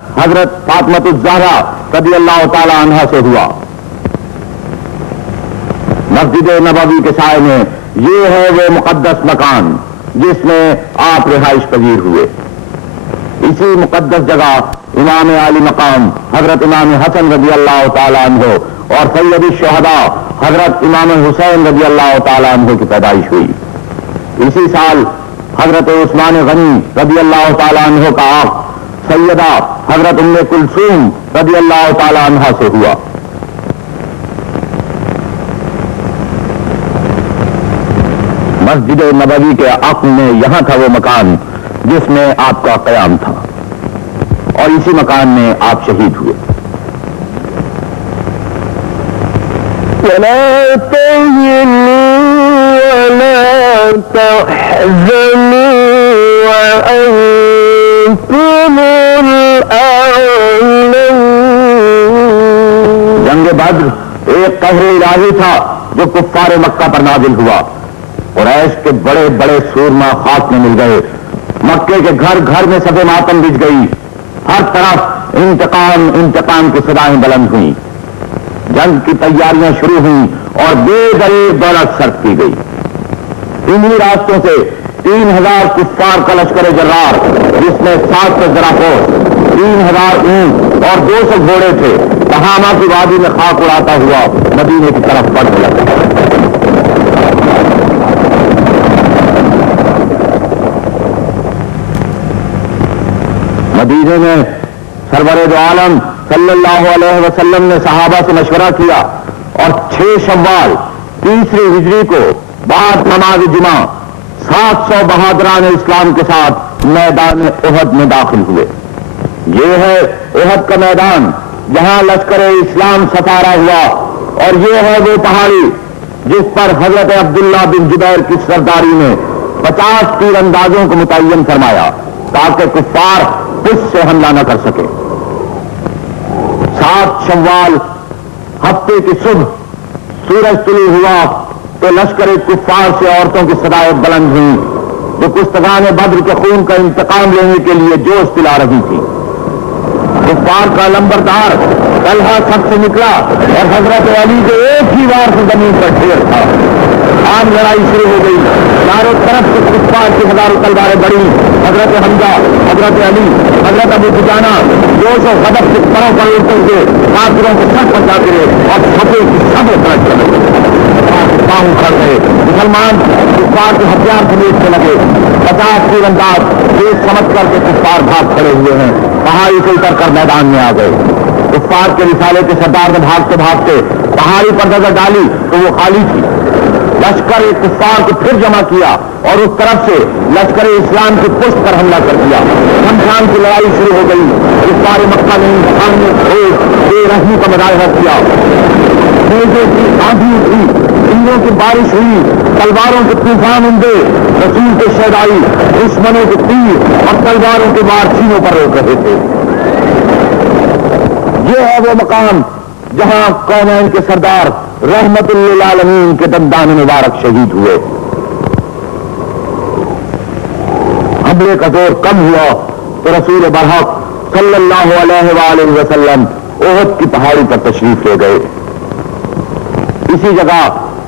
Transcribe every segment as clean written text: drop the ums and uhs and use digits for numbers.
حضرت فاطمہ الزہرا رضی اللہ تعالی عنہا سے ہوا مسجد نبوی کے سائے میں. یہ ہے وہ مقدس مکان جس میں آپ رہائش پذیر ہوئے. اسی مقدس جگہ امام عالی مقام حضرت امام حسن رضی اللہ تعالی عنہ اور سید الشہداء حضرت امام حسین رضی اللہ تعالی عنہ کی پیدائش ہوئی. اسی سال حضرت عثمان غنی رضی اللہ تعالی عنہ کا آپ سیدہ حضرت ام کلثوم رضی اللہ تعالی عنہ سے ہوا. مسجد نبوی کے عقب میں یہاں تھا وہ مکان جس میں آپ کا قیام تھا اور اسی مکان میں آپ شہید ہوئے. ولا تهنوا ولا تحزنوا وأنتم الأعلون. جنگ بدر ایک قہر الہی تھا جو کفار مکہ پر نازل ہوا. قریش کے بڑے بڑے سورما خاک میں مل گئے. مکے کے گھر گھر میں صف ماتم بچ گئی. ہر طرف انتقام انتقام کی صدائیں بلند ہوئیں. جنگ کی تیاریاں شروع ہوئیں اور بے دریغ دولت صرف کی گئی. انہی راستوں سے 3000 کفار کا لشکر جرار جس میں 700 زراخوش 3000 اونٹ اور 200 گھوڑے تھے تہامہ کی وادی میں خاک اڑاتا ہوا مدینے کی طرف بڑھ لگا. مدینے میں سرور دو عالم صلی اللہ علیہ وسلم نے صحابہ سے مشورہ کیا اور 6 شوال 3 ہجری کو بعد نماز جمعہ 700 بہادران اسلام کے ساتھ میدان احد میں داخل ہوئے. یہ ہے احد کا میدان جہاں لشکر اسلام ستارہ ہوا اور یہ ہے وہ پہاڑی جس پر حضرت عبداللہ بن جبیر کی سرداری نے 50 تیر اندازوں کو متعین فرمایا تاکہ کفار اس سے حملہ نہ کر سکے. 7 شوال ہفتے کی صبح سورج طلوع ہوا تو لشکر کفار سے عورتوں کی صدائیں بلند ہوئی جو کشتگان بدر کے خون کا انتقام لینے کے لیے جوش دلا رہی تھی. کفار کا لمبردار طلحہ سب سے نکلا اور حضرت علی کے ایک ہی وار سے زمین پر ڈھیر تھا. عام لڑائی شروع ہو گئی. چاروں طرف سے کفار کی ہزاروں تلواریں بڑھی. حضرت حمزہ حضرت علی حضرت ابو دجانہ جوش و غضب سے پروں پر اڑتے ہوئے کافروں کو سر پہنچاتے رہے اور چھپے کی سب طرف چلے پاؤں کھڑ گئے. مسلمان کفار کے ہتھیار سمیٹنے لگے. 50 تیر انداز دیکھ سمجھ کر کے کفار بھاگ کھڑے ہوئے ہیں. پہاڑی سے اتر کر میدان میں آ گئے. کفار کے رسالے کے سردار نے بھاگتے بھاگتے پہاڑی پر نظر ڈالی تو وہ خالی تھی. لشکر کفار کو پھر جمع کیا اور اس طرف سے لشکر اسلام کی پشت پر حملہ کر دیا. شمشان کی لڑائی شروع ہو گئی. کفار مکہ نے انتقام میں بے رحمی کا مظاہرہ کیا. تیزوں کی آندھی اٹھی, انجوں کی بارش ہوئی, تلواروں کے طوفان اندے, رسول کے شہدائی دشمنوں کے تیر اور تلواروں کے وار سینوں پر روک رہے تھے. یہ ہے وہ مقام جہاں کونین کے سردار رحمت للعالمین کے دندان مبارک شہید ہوئے. حملے کا زور کم ہوا تو رسول برحق صلی اللہ علیہ وآلہ وسلم احد کی پہاڑی پر تشریف لے گئے. اسی جگہ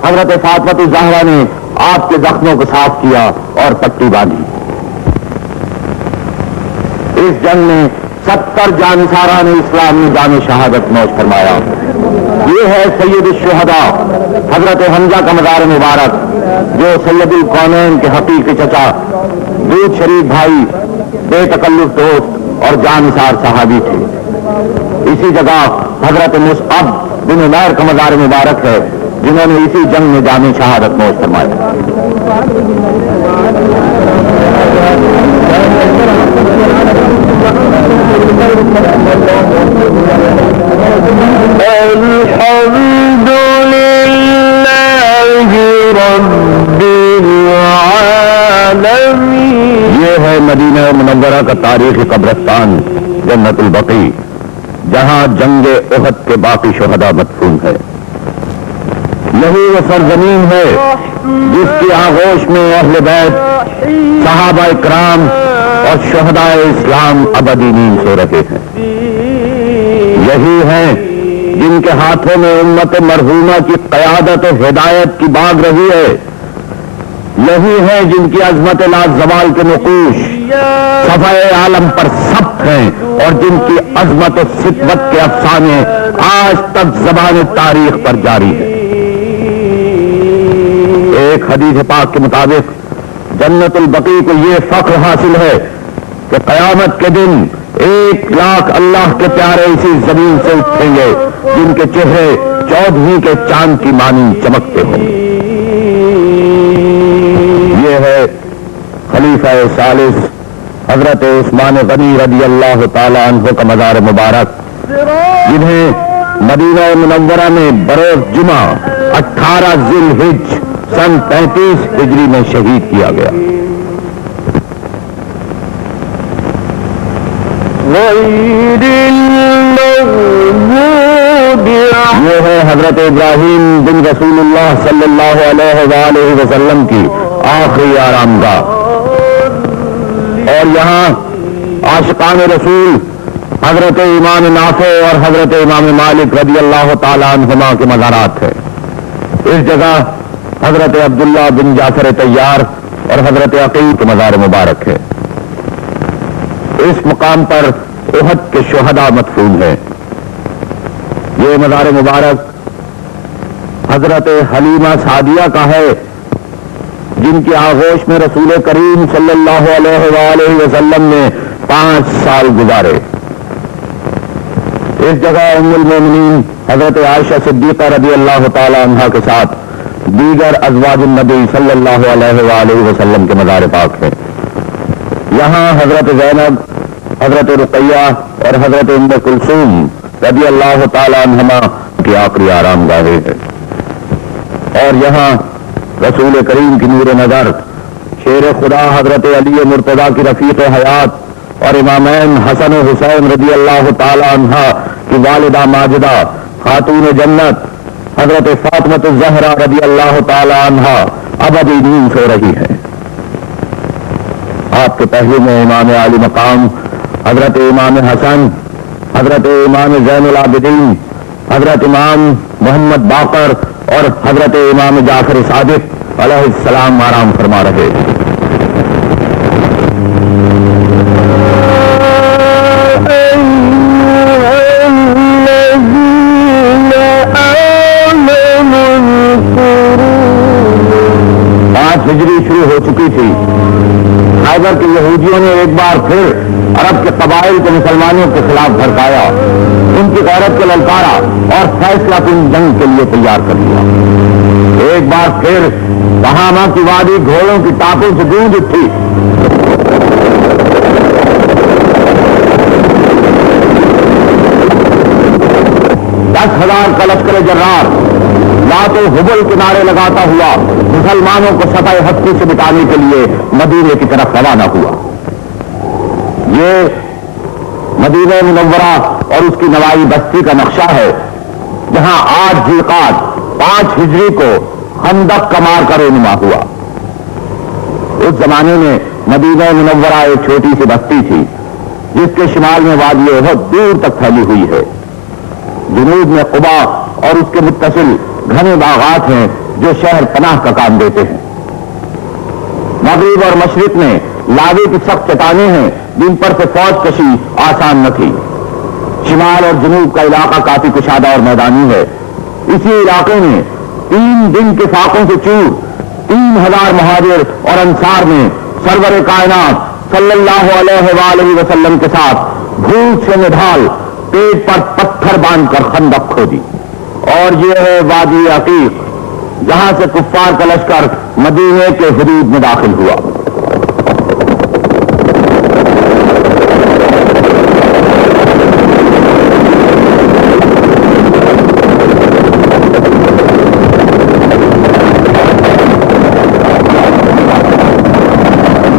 حضرت فاطمہ الزہرا نے آپ کے زخموں کو صاف کیا اور پٹی باندھی. اس جنگ میں 70 جانثاران اسلام نے جان شہادت نوش فرمایا. یہ ہے سید الشہداء حضرت حمزہ کا مزار مبارک جو سید القونین کے حقیقی چچا, دودھ شریف بھائی, بے تکلف دوست اور جانثار صحابی تھے. اسی جگہ حضرت مصعب بن عمیر کا مزار مبارک ہے جنہوں نے اسی جنگ میں جان شہادت نوش فرمایا. الحمد للہ رب العالمین. یہ ہے مدینہ منورہ کا تاریخی قبرستان جنت البقیع جہاں جنگ احد کے باقی شہداء مدفون ہے. یہی وہ سرزمین ہے جس کی آغوش میں اہل بیت, صحابہ اکرام, اور شہدائے اسلام ابدی نیند سو رہے ہیں۔ یہی ہیں جن کے ہاتھوں میں امت مرحومہ کی قیادت و ہدایت کی باغ رہی ہے، یہی ہیں جن کی عظمت لازوال کے نقوش صفحۂ عالم پر ثبت ہیں، اور جن کی عظمت و سطوت کے افسانے آج تک زبان تاریخ پر جاری ہیں۔ ایک حدیث پاک کے مطابق جنت البقیع کو یہ فخر حاصل ہے کہ قیامت کے دن 1,00,000 اللہ کے پیارے اسی زمین سے اٹھیں گے جن کے چہرے 14ویں کے چاند کی مانند چمکتے ہوں۔ یہ ہے خلیفہ ثالث حضرت عثمان غنی رضی اللہ تعالی عنہ کا مزار مبارک، جنہیں مدینہ منورہ میں بروز جمعہ 18 ذی الحجہ سن 35 ہجری میں شہید کیا گیا۔ یہ ہے حضرت ابراہیم بن رسول اللہ صلی اللہ علیہ وآلہ وسلم کی آخری آرام گاہ، اور یہاں عاشقان رسول حضرت امام نافع اور حضرت امام مالک رضی اللہ تعالی عنہما کے مزارات ہیں۔ اس جگہ حضرت عبداللہ بن جعفر طیار اور حضرت عقیل کے مزار مبارک ہے۔ اس مقام پر احد کے شہداء مدفون ہیں۔ یہ مزار مبارک حضرت حلیمہ سعدیہ کا ہے، جن کی آغوش میں رسول کریم صلی اللہ علیہ وآلہ وسلم نے 5 سال گزارے۔ اس جگہ ام المومنین حضرت عائشہ صدیقہ رضی اللہ تعالی عنہا کے ساتھ دیگر ازواج النبی صلی اللہ علیہ وآلہ وسلم کے مزار پاک ہیں۔ یہاں حضرت زینب، حضرت رقیہ اور حضرت ام کلثوم رضی اللہ تعالی عنہما کی آخری آرام گاہیں ہیں، اور یہاں رسول کریم کی نور نظر شیر خدا حضرت علی مرتضیٰ کی رفیق حیات اور امامین حسن و حسین رضی اللہ تعالی عنہا کی والدہ ماجدہ خاتون جنت حضرت فاطمہ الزہرا رضی اللہ تعالی عنہا ابدی نیند سو رہی ہے۔ آپ کے پہلو میں امام عالی مقام حضرت امام حسن، حضرت امام زین العابدین، حضرت امام محمد باقر اور حضرت امام جعفر صادق علیہ السلام آرام فرما رہے۔ ہجری شروع ہو چکی تھی۔ خیبر کے یہودیوں نے ایک بار پھر عرب کے قبائل کو مسلمانوں کے خلاف بھڑکایا، ان کی غیرت کو للکارا اور فیصلہ کن جنگ کے لیے تیار کر دیا۔ ایک بار پھر بہاما کی وادی گھوڑوں کی ٹاپوں سے گونج اٹھی۔ دس 10,000 کا لشکر جرار لات و حبل کے نعرے لگاتا ہوا مسلمانوں کو سطح ہستی سے مٹانے کے لیے مدینے کی طرف روانہ ہوا۔ یہ مدینہ منورہ اور اس کی نوائی بستی کا نقشہ ہے، جہاں 8 ذوالقعدہ 5 ہجری کو خندق کا مار کا رونما ہوا۔ اس زمانے میں مدینہ منورہ ایک چھوٹی سی بستی تھی، جس کے شمال میں وادی احد دور تک پھیلی ہوئی ہے۔ جنوب میں قبا اور اس کے متصل گھنے باغات ہیں جو شہر پناہ کا کام دیتے ہیں۔ مغرب اور مشرق میں لاوے کی سخت چٹانیں ہیں جن پر سے فوج کشی آسان نہ تھی۔ شمال اور جنوب کا علاقہ کافی کشادہ اور میدانی ہے۔ اسی علاقے میں 3 دن کے فاقوں سے چور 3,000 مہاجر اور انصار نے سرور کائنات صلی اللہ علیہ وآلہ وسلم کے ساتھ بھوک سے نڈھال پیٹ پر پتھر باندھ کر خندق کھودی۔ اور یہ ہے وادی عقیق، جہاں سے کفار کا لشکر مدینے کے حدود میں داخل ہوا۔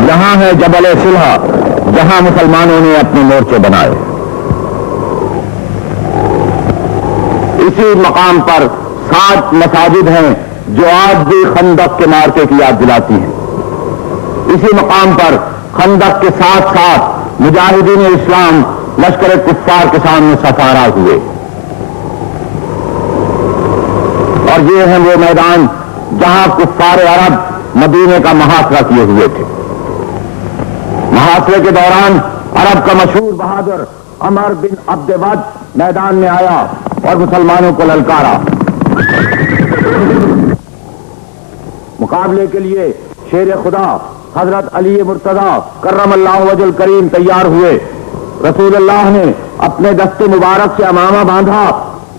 یہاں ہے جبل سلحہ، جہاں مسلمانوں نے اپنے مورچے بنائے۔ اسی مقام پر 7 مساجد ہیں جو آج بھی خندق کے مارکے کی یاد دلاتی ہیں۔ اسی مقام پر خندق کے ساتھ ساتھ مجاہدین اسلام لشکر کفار کے سامنے سفارا ہوئے، اور یہ ہیں وہ میدان جہاں کفار عرب مدینے کا محاصرہ کیے ہوئے تھے۔ محاصرے کے دوران عرب کا مشہور بہادر عمر بن عبد ود میدان میں آیا اور مسلمانوں کو للکارا۔ مقابلے کے لیے شیر خدا حضرت علی مرتضی کرم اللہ وجہ الکریم تیار ہوئے۔ رسول اللہ نے اپنے دست مبارک سے امامہ باندھا،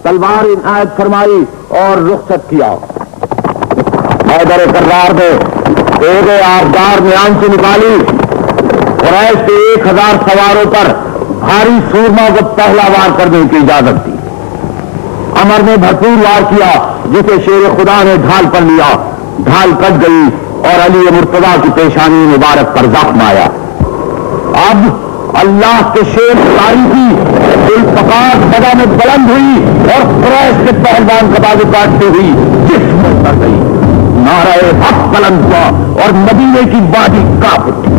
تلوار عنایت فرمائی اور رخصت کیا۔ حیدر کرار نے تیغ آبدار میان سے نکالی، قریش کے 1000 سواروں پر بھاری سورما کو پہلا وار کرنے کی اجازت دی۔ عمر نے بھرپور وار کیا، جسے شیر خدا نے ڈھال پر لیا، ڈھال کٹ گئی اور علی مرتضیٰ کی پیشانی مبارک پر زخم آیا۔ اب اللہ کے شیر ساری کی ذوالفقار فضا میں بلند ہوئی اور قریش کے پہلوان کا بازو کاٹتے ہوئی جسم میں اتر گئی۔ نعرہ حق بلند ہوا اور مدینے کی وادی کانپ اٹھی۔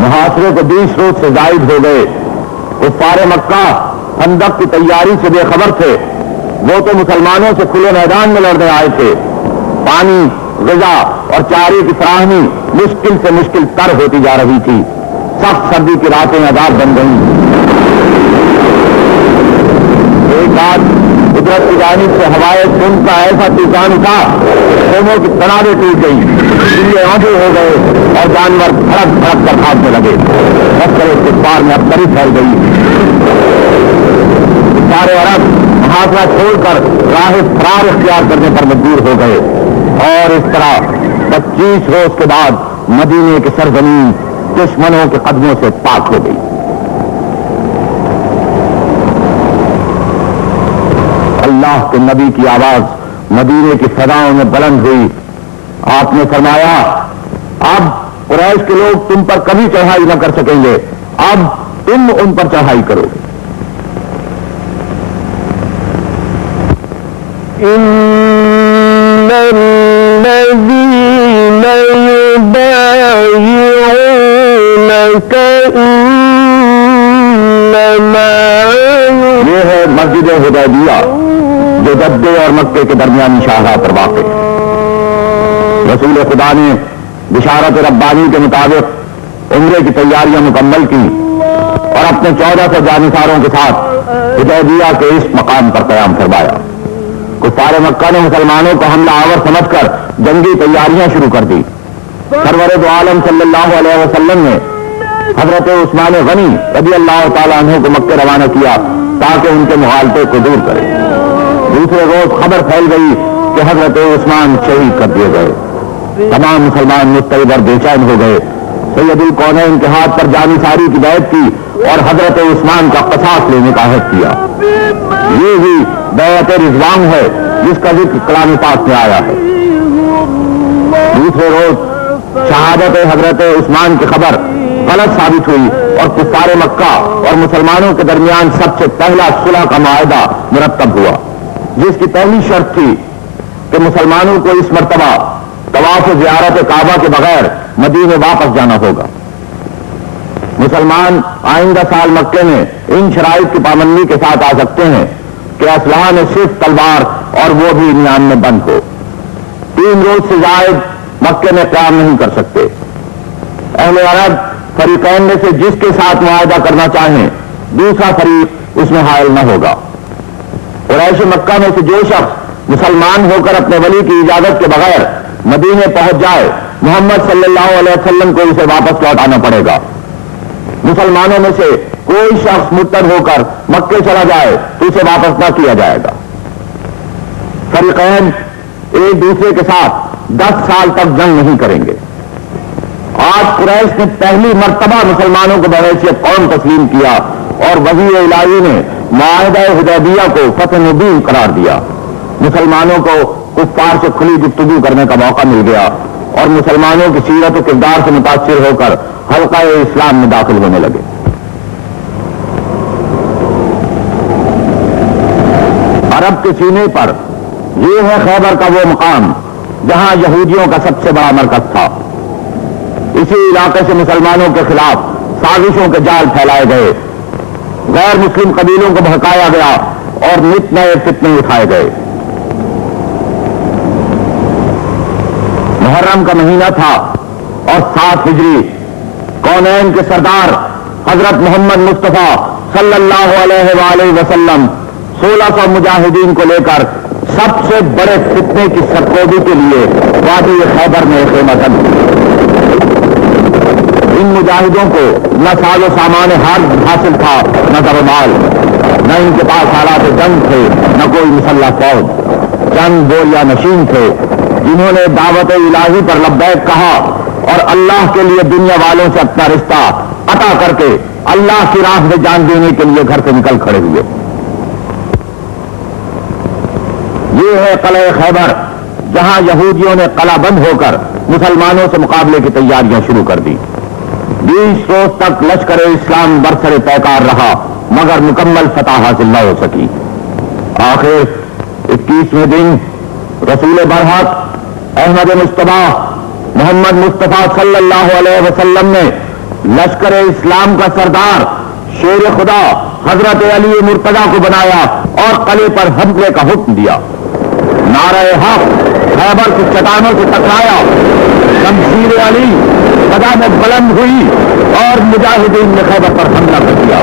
محاصرے کو 20 روز سے زائد ہو گئے۔ کفار مکہ خندق کی تیاری سے بے خبر تھے، وہ تو مسلمانوں سے کھلے میدان میں لڑنے آئے تھے۔ پانی، غذا اور چارے کی فراہمی مشکل سے مشکل تر ہوتی جا رہی تھی۔ سخت سردی کی راتیں عذاب بن گئیں۔ ایک رات قدرت کی جانب سے ہوائے سن کا ایسا طوفان تھا، خیموں کی تنابیں ٹوٹ گئی، چیلے آنکھیں ہو گئے اور جانور بھڑک بھڑک کر بھاگنے لگے۔ لشکر کفار میں اب تری پھیل گئی۔ سارے عرب محاصرہ چھوڑ کر راہ فرار اختیار کرنے پر مجبور ہو گئے، اور اس طرح 25 روز کے بعد مدینے کی سرزمین دشمنوں کے قدموں سے پاک ہو گئی۔ اللہ کے نبی کی آواز مدینے کی فضاؤں میں بلند ہوئی۔ آپ نے فرمایا، اب قریش کے لوگ تم پر کبھی چڑھائی نہ کر سکیں گے، اب تم ان پر چڑھائی کرو گے۔ ان الذين يبايعونك انما یہ ہے مسجد حدیبیہ جو جدے اور مکے کے درمیانی شاہراہ پر واقع ہے۔ رسول خدا نے بشارت ربانی کے مطابق عمرے کی تیاریاں مکمل کی اور اپنے 1400 جانصاروں کے ساتھ حدیبیہ کے اس مقام پر قیام فرمایا۔ کفار مکہ نے مسلمانوں کو حملہ آور سمجھ کر جنگی تیاریاں شروع کر دی۔ سرور دو عالم صلی اللہ علیہ وسلم نے حضرت عثمان غنی رضی اللہ تعالیٰ عنہ کو مکے روانہ کیا تاکہ ان کے مغالطے کو دور کرے۔ دوسرے روز خبر پھیل گئی کہ حضرت عثمان شہید کر دیے گئے۔ تمام مسلمان مضطرب اور بے چین ہو گئے۔ سید الکونین کے ہاتھ پر جانصاری کی بیعت کی اور حضرت عثمان کا قصاص لینے کا عہد کیا۔ یہ ہی بیعت رضوان ہے جس کا ذکر کلام پاک میں آیا ہے۔ دوسرے روز شہادت حضرت عثمان کی خبر غلط ثابت ہوئی اور کفار مکہ اور مسلمانوں کے درمیان سب سے پہلا صلح کا معاہدہ مرتب ہوا، جس کی پہلی شرط تھی کہ مسلمانوں کو اس مرتبہ طواف زیارت کعبہ کے بغیر مدینے واپس جانا ہوگا۔ مسلمان آئندہ سال مکے میں ان شرائط کی پابندی کے ساتھ آ سکتے ہیں کہ اسلحہ میں صرف تلوار اور وہ بھی میان میں بند ہو۔ 3 روز سے زائد مکے میں قیام نہیں کر سکتے۔ اہل عرب فریقین میں سے جس کے ساتھ معاہدہ کرنا چاہیں دوسرا فریق اس میں حائل نہ ہوگا۔ قریش مکہ میں سے جو شخص مسلمان ہو کر اپنے ولی کی اجازت کے بغیر مدینے پہنچ جائے، محمد صلی اللہ علیہ وسلم کو اسے واپس لوٹانا پڑے گا۔ مسلمانوں میں سے کوئی شخص مرتد ہو کر مکے چلا جائے تو اسے واپس نہ کیا جائے گا۔ فریقین ایک دوسرے کے ساتھ 10 سال تک جنگ نہیں کریں گے۔ آج قریش نے پہلی مرتبہ مسلمانوں کو بحیثیت قوم تسلیم کیا اور وحی الہی نے معاہدہ حدیبیہ کو فتح مبین قرار دیا۔ مسلمانوں کو کفار سے کھلی گفتگو کرنے کا موقع مل گیا اور مسلمانوں کی سیرت و کردار سے متاثر ہو کر حلقہ اسلام میں داخل ہونے لگے۔ کے سینے پر. یہ ہے خیبر کا وہ مقام جہاں یہودیوں کا سب سے بڑا مرکز تھا. اسی علاقے سے مسلمانوں کے خلاف سازشوں کے جال پھیلائے گئے, غیر مسلم قبیلوں کو بہکایا گیا اور نت نئے فتنے اٹھائے گئے. محرم کا مہینہ تھا اور 7 ہجری. کونین کے سردار حضرت محمد مصطفیٰ صلی اللہ علیہ وآلہ وسلم 1600 مجاہدین کو لے کر سب سے بڑے فتنے کی سرکوبی کے لیے وادی خیبر میں خیمہ بند. ان مجاہدوں کو نہ ساز و سامان حاصل تھا, نہ زر و مال, نہ ان کے پاس آلات جنگ تھے, نہ کوئی مسلح فوج. چند بوریا نشین تھے جنہوں نے دعوت الہی پر لبیک کہا اور اللہ کے لیے دنیا والوں سے اپنا رشتہ قطع کر کے اللہ کی راہ میں جان دینے کے لیے گھر سے نکل کھڑے ہوئے. یہ ہے قلعہ خیبر جہاں یہودیوں نے قلعہ بند ہو کر مسلمانوں سے مقابلے کی تیاریاں شروع کر دی. 20 روز تک لشکر اسلام برسر پیکار رہا مگر مکمل فتح حاصل نہ ہو سکی. آخر 21ویں دن رسول برحق احمد مصطفیٰ محمد مصطفیٰ صلی اللہ علیہ وسلم نے لشکر اسلام کا سردار شیر خدا حضرت علی مرتضیٰ کو بنایا اور قلعے پر حملے کا حکم دیا. نعرہ حق خیبر کی چٹانوں سے ٹکرایا, شمشیر علی فضا میں بلند ہوئی اور مجاہدین نے خیبر پر حملہ کر دیا.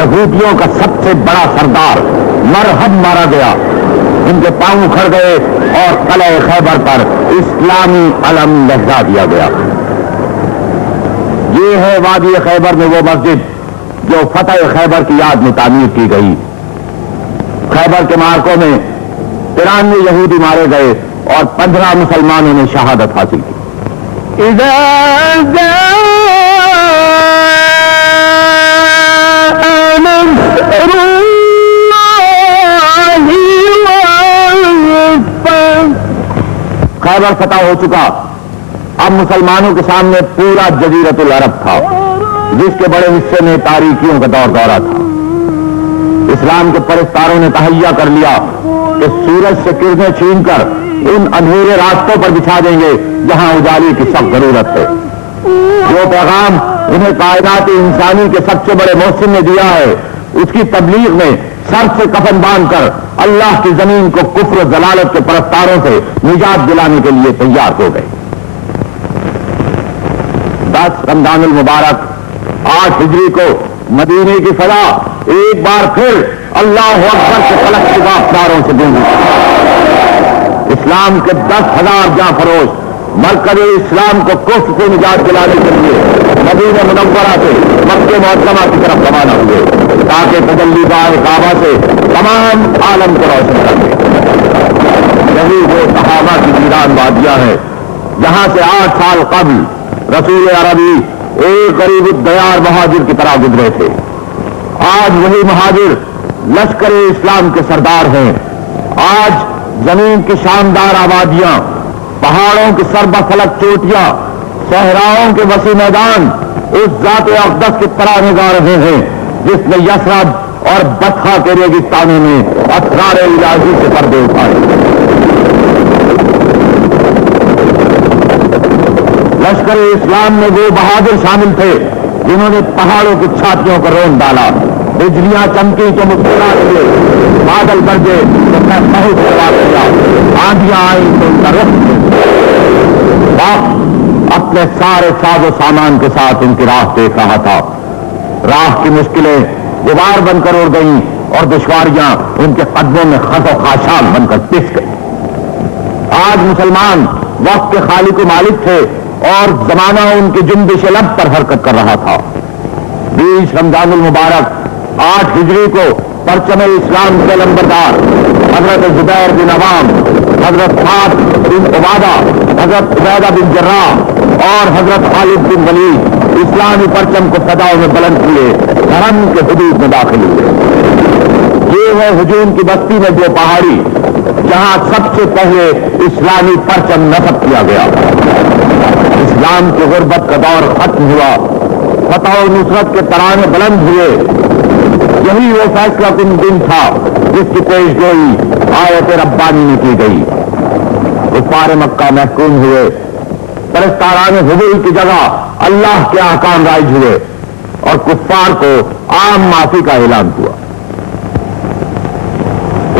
یہودیوں کا سب سے بڑا سردار مرہب مارا گیا, ان کے پاؤں اکھڑ گئے اور قلعہ خیبر پر اسلامی علم لہرا دیا گیا. یہ ہے وادی خیبر میں وہ مسجد جو فتح خیبر کی یاد میں تعمیر کی گئی. خیبر کے مارکوں میں 93 یہودی مارے گئے اور 15 مسلمانوں نے شہادت حاصل کی. خیبر فتح ہو چکا. اب مسلمانوں کے سامنے پورا جزیرت العرب تھا جس کے بڑے حصے میں تاریکیوں کا دور دورہ تھا. اسلام کے پرستاروں نے تہیا کر لیا کہ سورج سے کرنیں چھین کر ان اندھیرے راستوں پر بچھا دیں گے جہاں اجالی کی سخت ضرورت ہے. جو پیغام انہیں کائنات انسانی کے سب سے بڑے محسن نے دیا ہے اس کی تبلیغ میں سر سے کفن باندھ کر اللہ کی زمین کو کفر و ضلالت کے پرستاروں سے نجات دلانے کے لیے تیار ہو گئے. 10 رمضان المبارک 8 ہجری کو مدینے کی فضا ایک بار پھر اللہ اکبر کے فلک کے افطاروں سے گونجی. اسلام کے 10,000 جاں فروش مرکز اسلام کو کفر سے نجات دلانے کے لیے مدینہ منورہ سے مکہ معظمہ کی طرف روانہ ہوئے تاکہ تجلی گاہ کعبہ سے تمام عالم کو روشن کر دیں. یہی وہ صحابہ کی ویران وادیاں ہیں جہاں سے 8 سال قبل رسول عربی ایک غریب الدیار مہاجر کی طرح گزرے تھے. آج وہی مہاجر لشکر اسلام کے سردار ہیں. آج زمین کی شاندار آبادیاں, پہاڑوں کی سربہ فلک چوٹیاں, صحراؤں کے وسیع میدان اس ذات اقدس کی ترانے گا رہے ہیں جس نے یثرب اور بطحہ کے ریگستانوں میں اسرار الہی سے پردے اٹھائے. لشکر اسلام میں وہ بہادر شامل تھے جنہوں نے پہاڑوں کی چھاتیوں کو رون ڈالا, بجلیاں چمکی تو مسکراہٹ ہوئے, بادل گرجے تو بہت سوار کیا, آندیاں آئیں تو ان کا رخ باپ اپنے سارے ساز و سامان کے ساتھ ان کی راہ دیکھ رہا تھا. راہ کی مشکلیں غبار بن کر اڑ گئیں اور دشواریاں ان کے قدموں میں خس و خاشاک بن کر پس گئی. آج مسلمان وقت کے خالق و مالک تھے اور زمانہ ان کی جنبش لب پر حرکت کر رہا تھا. 20 رمضان المبارک 8 ہجری کو پرچم اسلام کے لمبردار حضرت زبیر بن عوام, حضرت سعد بن عبادہ, حضرت عبیدہ بن جراح اور حضرت خالد بن ولید اسلامی پرچم کو فضاؤں میں بلند کیے حرم کے حدود میں داخل ہوئے. یہ ہے ہجوم کی بستی میں وہ پہاڑی جہاں سب سے پہلے اسلامی پرچم نصب کیا گیا. اسلام کی غربت کا دور ختم ہوا، فتح و نصرت کے ترانے بلند ہوئے. یہی وہ فیصلہ کن دن تھا جس کی پیش گوئی آیت ربانی میں کی گئی. کفار مکہ محکوم ہوئے، پرستاران حبول کی جگہ اللہ کے احکام رائج ہوئے اور کفار کو عام معافی کا اعلان ہوا.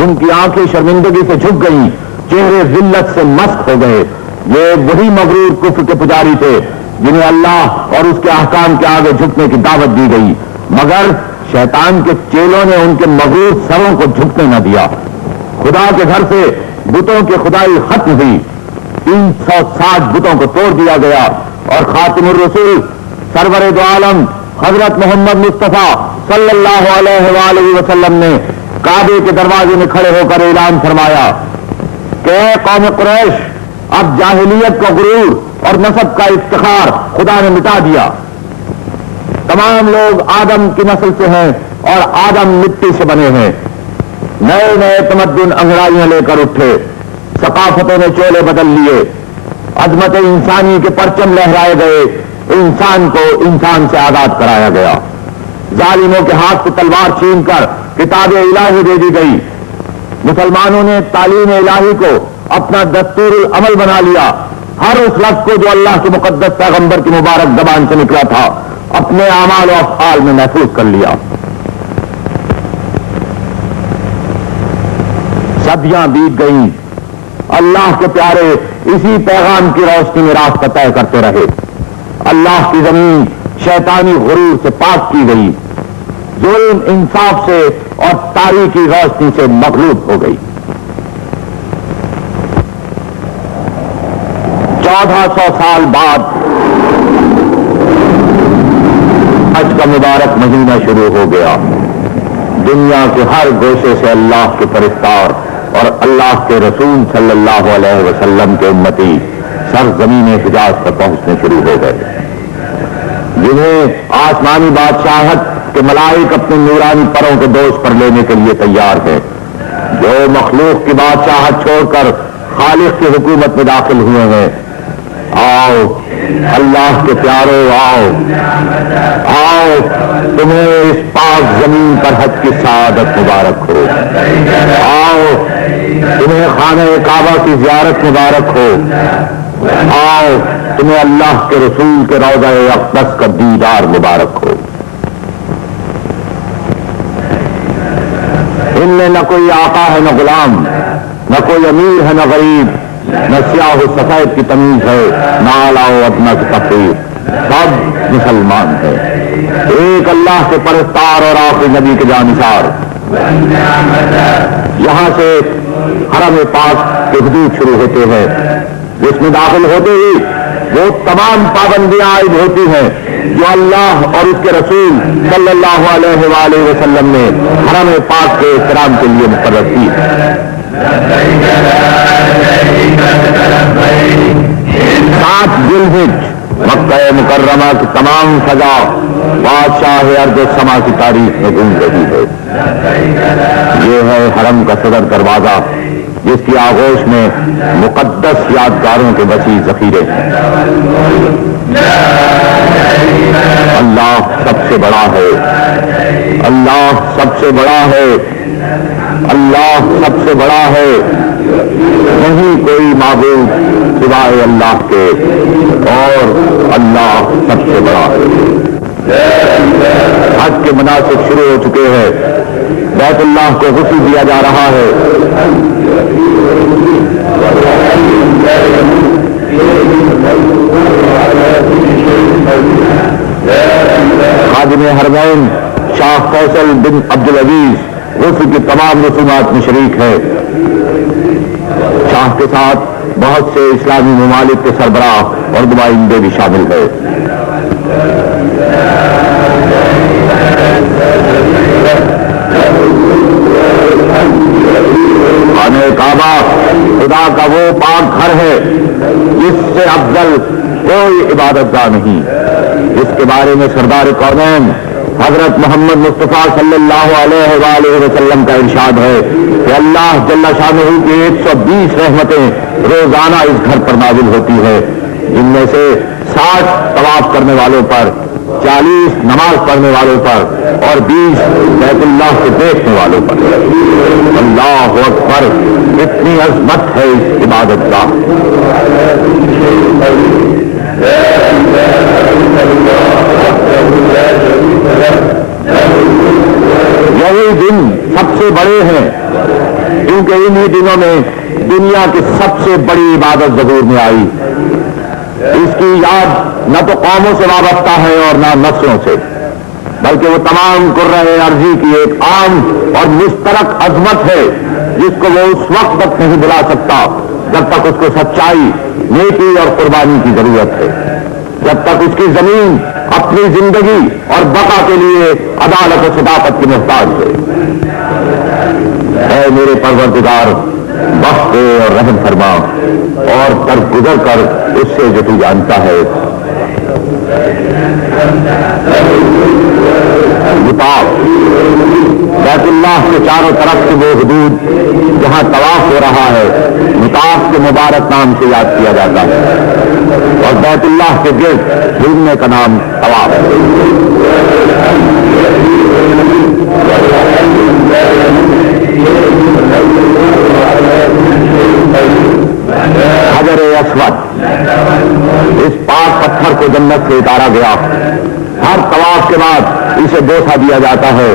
ان کی آنکھیں شرمندگی سے جھک گئیں، چہرے ذلت سے مسک ہو گئے. یہ وہی مغرور کفر کے پجاری تھے جنہیں اللہ اور اس کے احکام کے آگے جھکنے کی دعوت دی گئی، مگر شیطان کے چیلوں نے ان کے مغرور سروں کو جھکنے نہ دیا. خدا کے گھر سے بتوں کی خدائی ختم ہوئی، 360 بتوں کو توڑ دیا گیا اور خاتم الرسول سرور دو عالم حضرت محمد مصطفیٰ صلی اللہ علیہ وآلہ وسلم نے کعبے کے دروازے میں کھڑے ہو کر اعلان فرمایا کہ اے قوم قریش، اب جاہلیت کا غرور اور نسب کا افتخار خدا نے مٹا دیا. تمام لوگ آدم کی نسل سے ہیں اور آدم مٹی سے بنے ہیں. نئے نئے تمدن انگڑائیاں لے کر اٹھے، ثقافتوں نے چولے بدل لیے، عظمت انسانی کے پرچم لہرائے گئے، انسان کو انسان سے آزاد کرایا گیا. ظالموں کے ہاتھ سے تلوار چھین کر کتاب الہی دے دی گئی. مسلمانوں نے تعلیم الہی کو اپنا دستور العمل بنا لیا. ہر اس لفظ کو جو اللہ کے مقدس پیغمبر کی مبارک زبان سے نکلا تھا اپنے اعمال و افعال میں محفوظ کر لیا. صدیاں بیت گئیں، اللہ کے پیارے اسی پیغام کی روشنی میں راستہ طے کرتے رہے. اللہ کی زمین شیطانی غرور سے پاک کی گئی، ظلم انصاف سے اور تاریخی روشنی سے مغلوب ہو گئی. 1400 سال بعد حج کا مبارک مہینہ شروع ہو گیا. دنیا کے ہر گوشے سے اللہ کے فرشتار اور اللہ کے رسول صلی اللہ علیہ وسلم کے امتی سرزمین حجاز پر پہنچنے شروع ہو گئے، جنہیں آسمانی بادشاہت کے ملائک اپنے نورانی پروں کے دوش پر لینے کے لیے تیار ہیں. جو مخلوق کی بادشاہت چھوڑ کر خالق کی حکومت میں داخل ہوئے ہیں، آؤ اللہ کے پیارو، آؤ آؤ، تمہیں اس پاک زمین پر حج کی سعادت مبارک ہو. آؤ تمہیں خانہ کعبہ کی زیارت مبارک ہو. آؤ تمہیں اللہ کے رسول کے روضہ اقدس کا دیدار مبارک ہو. ان میں نہ کوئی آقا ہے نہ غلام، نہ کوئی امیر ہے نہ غریب، نہ سیاہ و سفید کی تمیز ہے، نہ اعلیٰ و ادنیٰ کی تفریق. سب مسلمان ہیں، ایک اللہ کے پرستار اور آخری نبی کے جانثار. یہاں سے حرم پاک کے حدود شروع ہوتے ہیں، جس میں داخل ہوتے ہی وہ تمام پابندیاں عائد ہوتی ہیں جو اللہ اور اس کے رسول صلی اللہ علیہ وآلہ وسلم نے حرم پاک کے احترام کے لیے مقرر کی. 7 ذوالحجہ مکہ مکرمہ کی تمام فضا بادشاہ ارض و سما کی تاریخ میں گونج رہی ہے. یہ ہے حرم کا صدر دروازہ، جس کی آغوش میں مقدس یادگاروں کے وسیع ذخیرے ہیں. اللہ سب سے بڑا ہے، اللہ سب سے بڑا ہے، اللہ سب سے بڑا ہے. نہیں کوئی معبود سوائے اللہ کے، اور اللہ سب سے بڑا ہے. حج کے مناسک شروع ہو چکے ہیں، بیت اللہ کو غسل دیا جا رہا ہے. خادم حرمین شاہ فیصل بن عبدالعزیز غسل کی تمام رسومات میں شریک ہے. شاہ کے ساتھ بہت سے اسلامی ممالک کے سربراہ اور نمائندے بھی شامل ہیں. خانہ کعبہ خدا کا وہ پاک گھر ہے جس سے افضل کوئی عبادت گاہ نہیں، جس کے بارے میں سردار کونین حضرت محمد مصطفیٰ صلی اللہ علیہ وآلہ وسلم کا ارشاد ہے کہ اللہ جل شانہ کی 120 رحمتیں روزانہ اس گھر پر نازل ہوتی ہے، جن میں سے 60 طواف کرنے والوں پر، 40 نماز پڑھنے والوں پر اور 20 بیت اللہ کو دیکھنے والوں پر۔ اللہ اکبر، اتنی عظمت ہے اس عبادت کا۔ یہی دن سب سے بڑے ہیں کیونکہ انہی دنوں میں دنیا کی سب سے بڑی عبادت ظہور میں آئی۔ اس کی یاد نہ تو قوموں سے وابستہ ہے اور نہ نسلوں سے، بلکہ وہ تمام قرۂ ارضی کی ایک عام اور مشترک عظمت ہے جس کو وہ اس وقت تک نہیں بلا سکتا جب تک اس کو سچائی، نیکی اور قربانی کی ضرورت ہے، جب تک اس کی زمین اپنی زندگی اور بقا کے لیے عدالت و صداقت کی محتاج ہے۔ اے میرے پروردگار، بخش دے اور رحم فرما اور در گزر کر اس سے جو تو جانتا ہے۔ مطاف بیت اللہ کے چاروں طرف سے وہ حدود جہاں طواف ہو رہا ہے مطاف کے مبارک نام سے یاد کیا جاتا ہے، اور بیت اللہ کے گرد گھومنے کا نام طواف ہے۔ حجر اسود، اس پاک پتھر کو جنت سے اتارا گیا، ہر طواف کے بعد اسے بوسہ دیا جاتا ہے،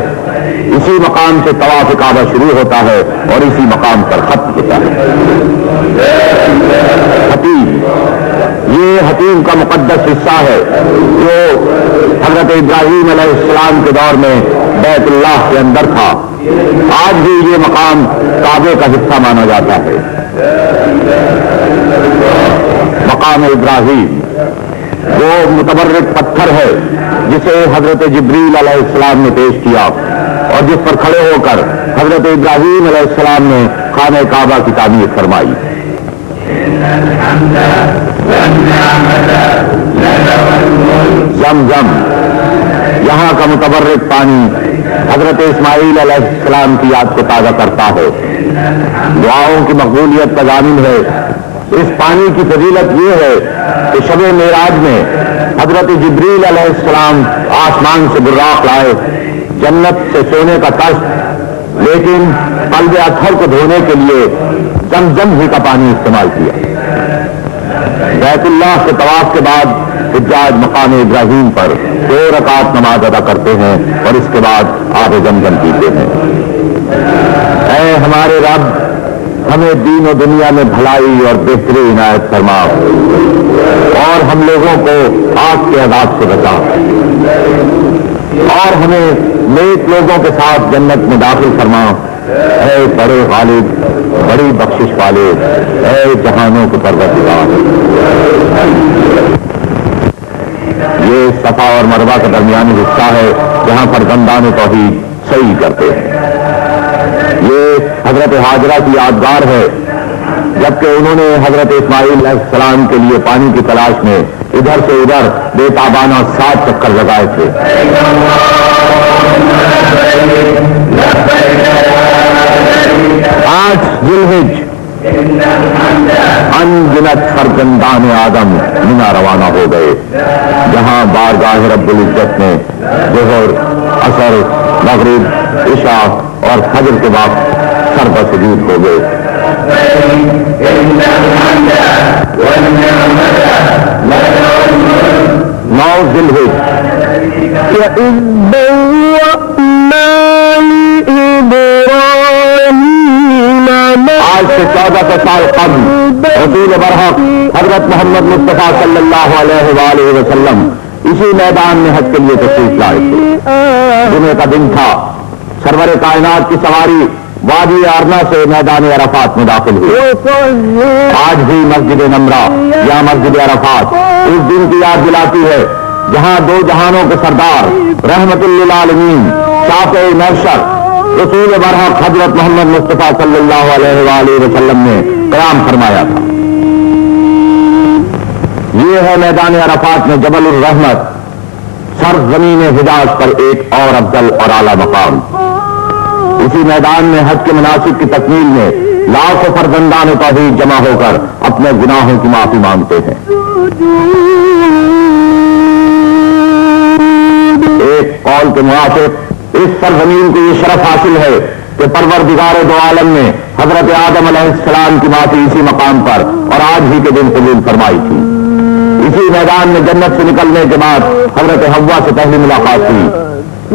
اسی مقام سے طواف کعبہ شروع ہوتا ہے اور اسی مقام پر ختم ہوتا ہے۔ حتیم، یہ حتیم کا مقدس حصہ ہے جو حضرت ابراہیم علیہ السلام کے دور میں بیت اللہ کے اندر تھا۔ آج بھی یہ مقام کعبے کا حصہ مانا جاتا ہے۔ مقام ابراہیم وہ متبرک پتھر ہے جسے حضرت جبریل علیہ السلام نے پیش کیا اور جس پر کھڑے ہو کر حضرت ابراہیم علیہ السلام نے خانہ کعبہ کی تعمیر فرمائی۔ زمزم، یہاں کا متبرک پانی حضرت اسماعیل علیہ السلام کی یاد کو تازہ کرتا ہے، دعاؤں کی مقبولیت کا ضامن ہے۔ اس پانی کی فضیلت یہ ہے کہ شب معراج میں حضرت جبریل علیہ السلام آسمان سے براق لائے، جنت سے سونے کا طشت، لیکن قلب اطہر کو دھونے کے لیے زمزم ہی کا پانی استعمال کیا۔ بیت اللہ کے طواف کے بعد حجاج مقام ابراہیم پر 2 رکعت نماز ادا کرتے ہیں اور اس کے بعد آب زمزم پیتے ہیں۔ اے ہمارے رب، ہمیں دین و دنیا میں بھلائی اور بہتری عنایت فرما اور ہم لوگوں کو آگ کے عذاب سے بچا اور ہمیں نیک لوگوں کے ساتھ جنت میں داخل فرما۔ اے بڑے غالب، بڑی بخشش والے، اے جہانوں کے پروردگار۔ یہ صفا اور مروہ کا درمیانی حصہ ہے جہاں پر بندان توحید صحیح کرتے ہیں۔ یہ حضرت ہاجرہ کی یادگار ہے جبکہ انہوں نے حضرت اسماعیل علیہ السلام کے لیے پانی کی تلاش میں ادھر سے ادھر بے تابانہ 7 چکر لگائے تھے۔ آج ذوالحج انگنت فرزندان آدم مینا روانہ ہو گئے، جہاں بارگاہ رب العزت میں ظہر، عصر، مغرب، عشاء اور فجر کے بعد سر سجود ہو گئے۔ 9 ذوالحج آج سے 1400 سال قبل رسول برحق حضرت محمد مصطفیٰ صلی اللہ علیہ وآلہ وسلم اسی میدان میں حج کے لیے تشریف لائے تھے۔ جمعے کا دن تھا، سرور کائنات کی سواری وادی ارنا سے میدان عرفات میں داخل ہوئی۔ آج بھی مسجد نمرہ یا مسجد عرفات اس دن کی یاد دلاتی ہے جہاں 2 جہانوں کے سردار رحمت للعالمین شافع محشر رسول برحق حضرت محمد مصطفیٰ صلی اللہ علیہ وآلہ وسلم نے قیام فرمایا تھا۔ یہ ہے میدان عرفات میں جبل الرحمت، سرزمین حجاز پر ایک اور افضل اور اعلیٰ مقام. اسی میدان میں حج کے مناسک کی تکمیل میں لاکھوں فرزندان توحید جمع ہو کر اپنے گناہوں کی معافی مانگتے ہیں. ایک قول کے موافق اس سرزمین کو یہ شرف حاصل ہے کہ پروردگار دو عالم نے حضرت آدم علیہ السلام کی معافی اسی مقام پر اور آج ہی کے دن قبول فرمائی تھی. اسی میدان میں جنت سے نکلنے کے بعد حضرت حوا سے پہلی ملاقات ہوئی.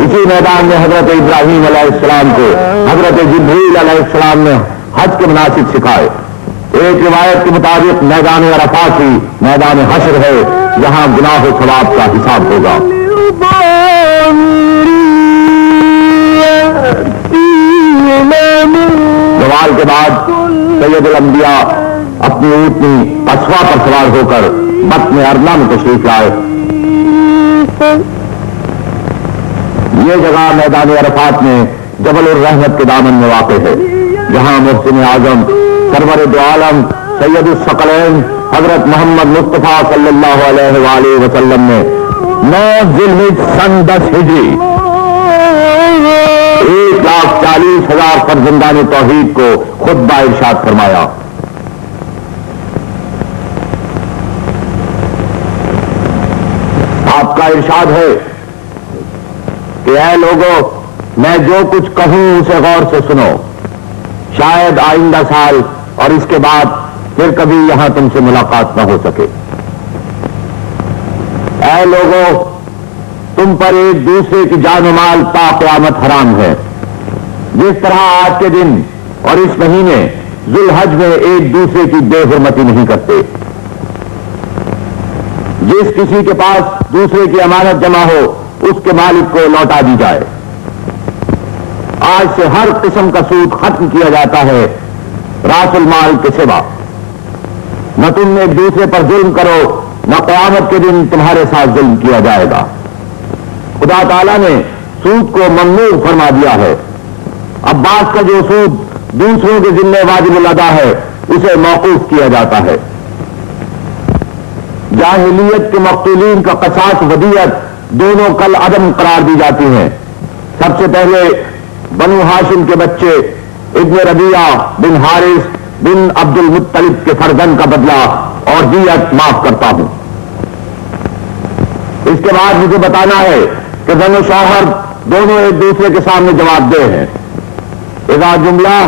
اسی میدان میں حضرت ابراہیم علیہ السلام کو حضرت جبریل علیہ السلام نے حج کے مناسک سکھائے. ایک روایت کے مطابق میدان عرفات ہی میدان حشر ہے جہاں گناہ و ثواب کا حساب ہوگا. زوال کے بعد سید الانبیاء اپنی اونٹنی قصوہ پر سوار ہو کر بطن ارضا میں تشریف لائے. یہ جگہ میدان عرفات میں جبل الرحمت کے دامن میں واقع ہے جہاں محسن اعظم سرور دو عالم سید الثقلین حضرت محمد مصطفیٰ صلی اللہ علیہ وآلہ وسلم نے 9 ذوالحجہ سن 10 ہجری 1,40,000 فرزندان توحید کو خطبہ ارشاد فرمایا. آپ کا ارشاد ہے کہ اے لوگوں، میں جو کچھ کہوں اسے غور سے سنو. شاید آئندہ سال اور اس کے بعد پھر کبھی یہاں تم سے ملاقات نہ ہو سکے. اے لوگوں، تم پر ایک دوسرے کی جان و مال تا قیامت حرام ہے. جس طرح آج کے دن اور اس مہینے ذوالحج میں ایک دوسرے کی بے حرمتی نہیں کرتے. جس کسی کے پاس دوسرے کی امانت جمع ہو اس کے مالک کو لوٹا دی جائے. آج سے ہر قسم کا سود ختم کیا جاتا ہے راس المال کے سوا. نہ تم ایک دوسرے پر ظلم کرو، نہ قیامت کے دن تمہارے ساتھ ظلم کیا جائے گا. خدا تعالیٰ نے سود کو ممنوع فرما دیا ہے. عباس کا جو سود دوسروں کے ذمہ واجب الادا ہے اسے موقوف کیا جاتا ہے. جاہلیت کے مقتولین کا قصاص ودیت دونوں کل عدم قرار دی جاتی ہیں. سب سے پہلے بنو ہاشم کے بچے ابن ربیعہ بن حارث بن عبد المطلب کے فرزند کا بدلہ اور دیت معاف کرتا ہوں. اس کے بعد مجھے بتانا ہے کہ زن و شوہر دونوں ایک دوسرے کے سامنے جواب دہ ہیں. اذا جملہ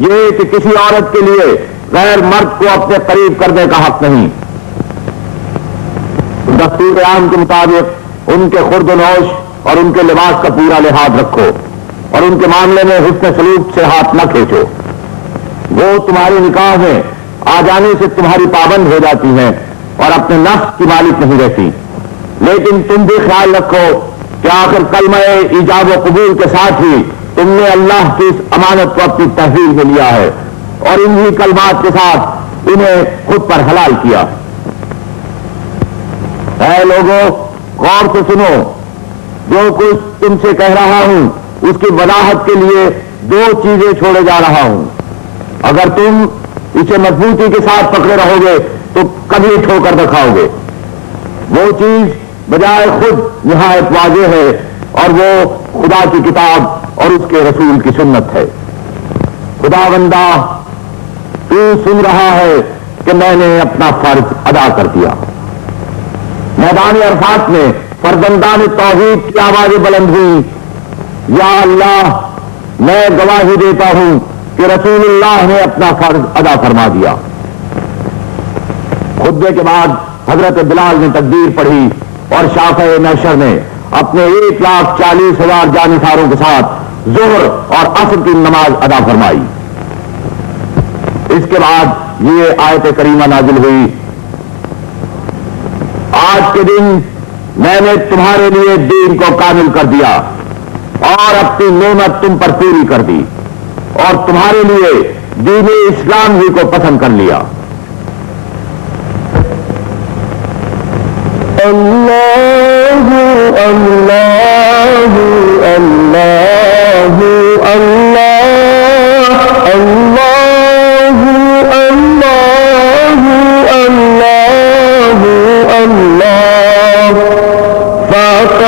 یہ کہ کسی عورت کے لیے غیر مرد کو اپنے قریب کرنے کا حق نہیں. دستور عام کے مطابق ان کے خورد و نوش اور ان کے لباس کا پورا لحاظ رکھو اور ان کے معاملے میں حسن سلوک سے ہاتھ نہ کھینچو. وہ تمہاری نکاح میں آ جانے سے تمہاری پابند ہو جاتی ہیں اور اپنے نفس کی مالک نہیں رہتی. لیکن تم بھی خیال رکھو کہ آخر کلمہ ایجاب و قبول کے ساتھ ہی تم نے اللہ کی اس امانت کو اپنی تحویل میں لیا ہے اور انہی کلمات کے ساتھ انہیں خود پر حلال کیا. اے لوگوں، غور سے سنو. جو کچھ تم سے کہہ رہا ہوں اس کی وضاحت کے لیے 2 چیزیں چھوڑے جا رہا ہوں. اگر تم اسے مضبوطی کے ساتھ پکڑے رہو گے تو کبھی ٹھوکر دکھاؤ گے. وہ چیز بجائے خود نہایت واضح ہے اور وہ خدا کی کتاب اور اس کے رسول کی سنت ہے. خدا بندہ تو سن رہا ہے کہ میں نے اپنا فرض ادا کر دیا. میدان عرفات میں فرزندان توحید کی آوازیں بلند ہوئی. یا اللہ، میں گواہی دیتا ہوں کہ رسول اللہ نے اپنا فرض ادا فرما دیا. خطبے کے بعد حضرت بلال نے تکبیر پڑھی اور شافع محشر نے اپنے 1,40,000 جانثاروں کے ساتھ ظہر اور عصر کی نماز ادا فرمائی. اس کے بعد یہ آیت کریمہ نازل ہوئی. آج کے دن میں نے تمہارے لیے دین کو کامل کر دیا اور اپنی نعمت تم پر پوری کر دی اور تمہارے لیے دین اسلام ہی کو پسند کر لیا. اللہ اللہ اللہ اللہ اللہ اللہ اللہ فاق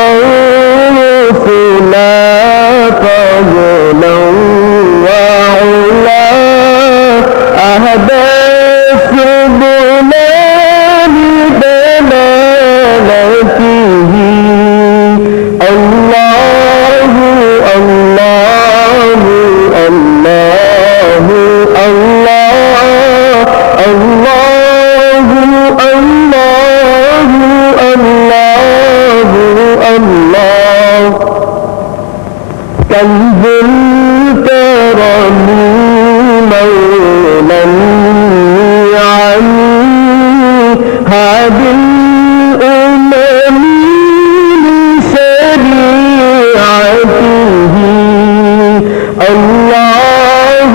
أصحاب الأمم لشريعته الله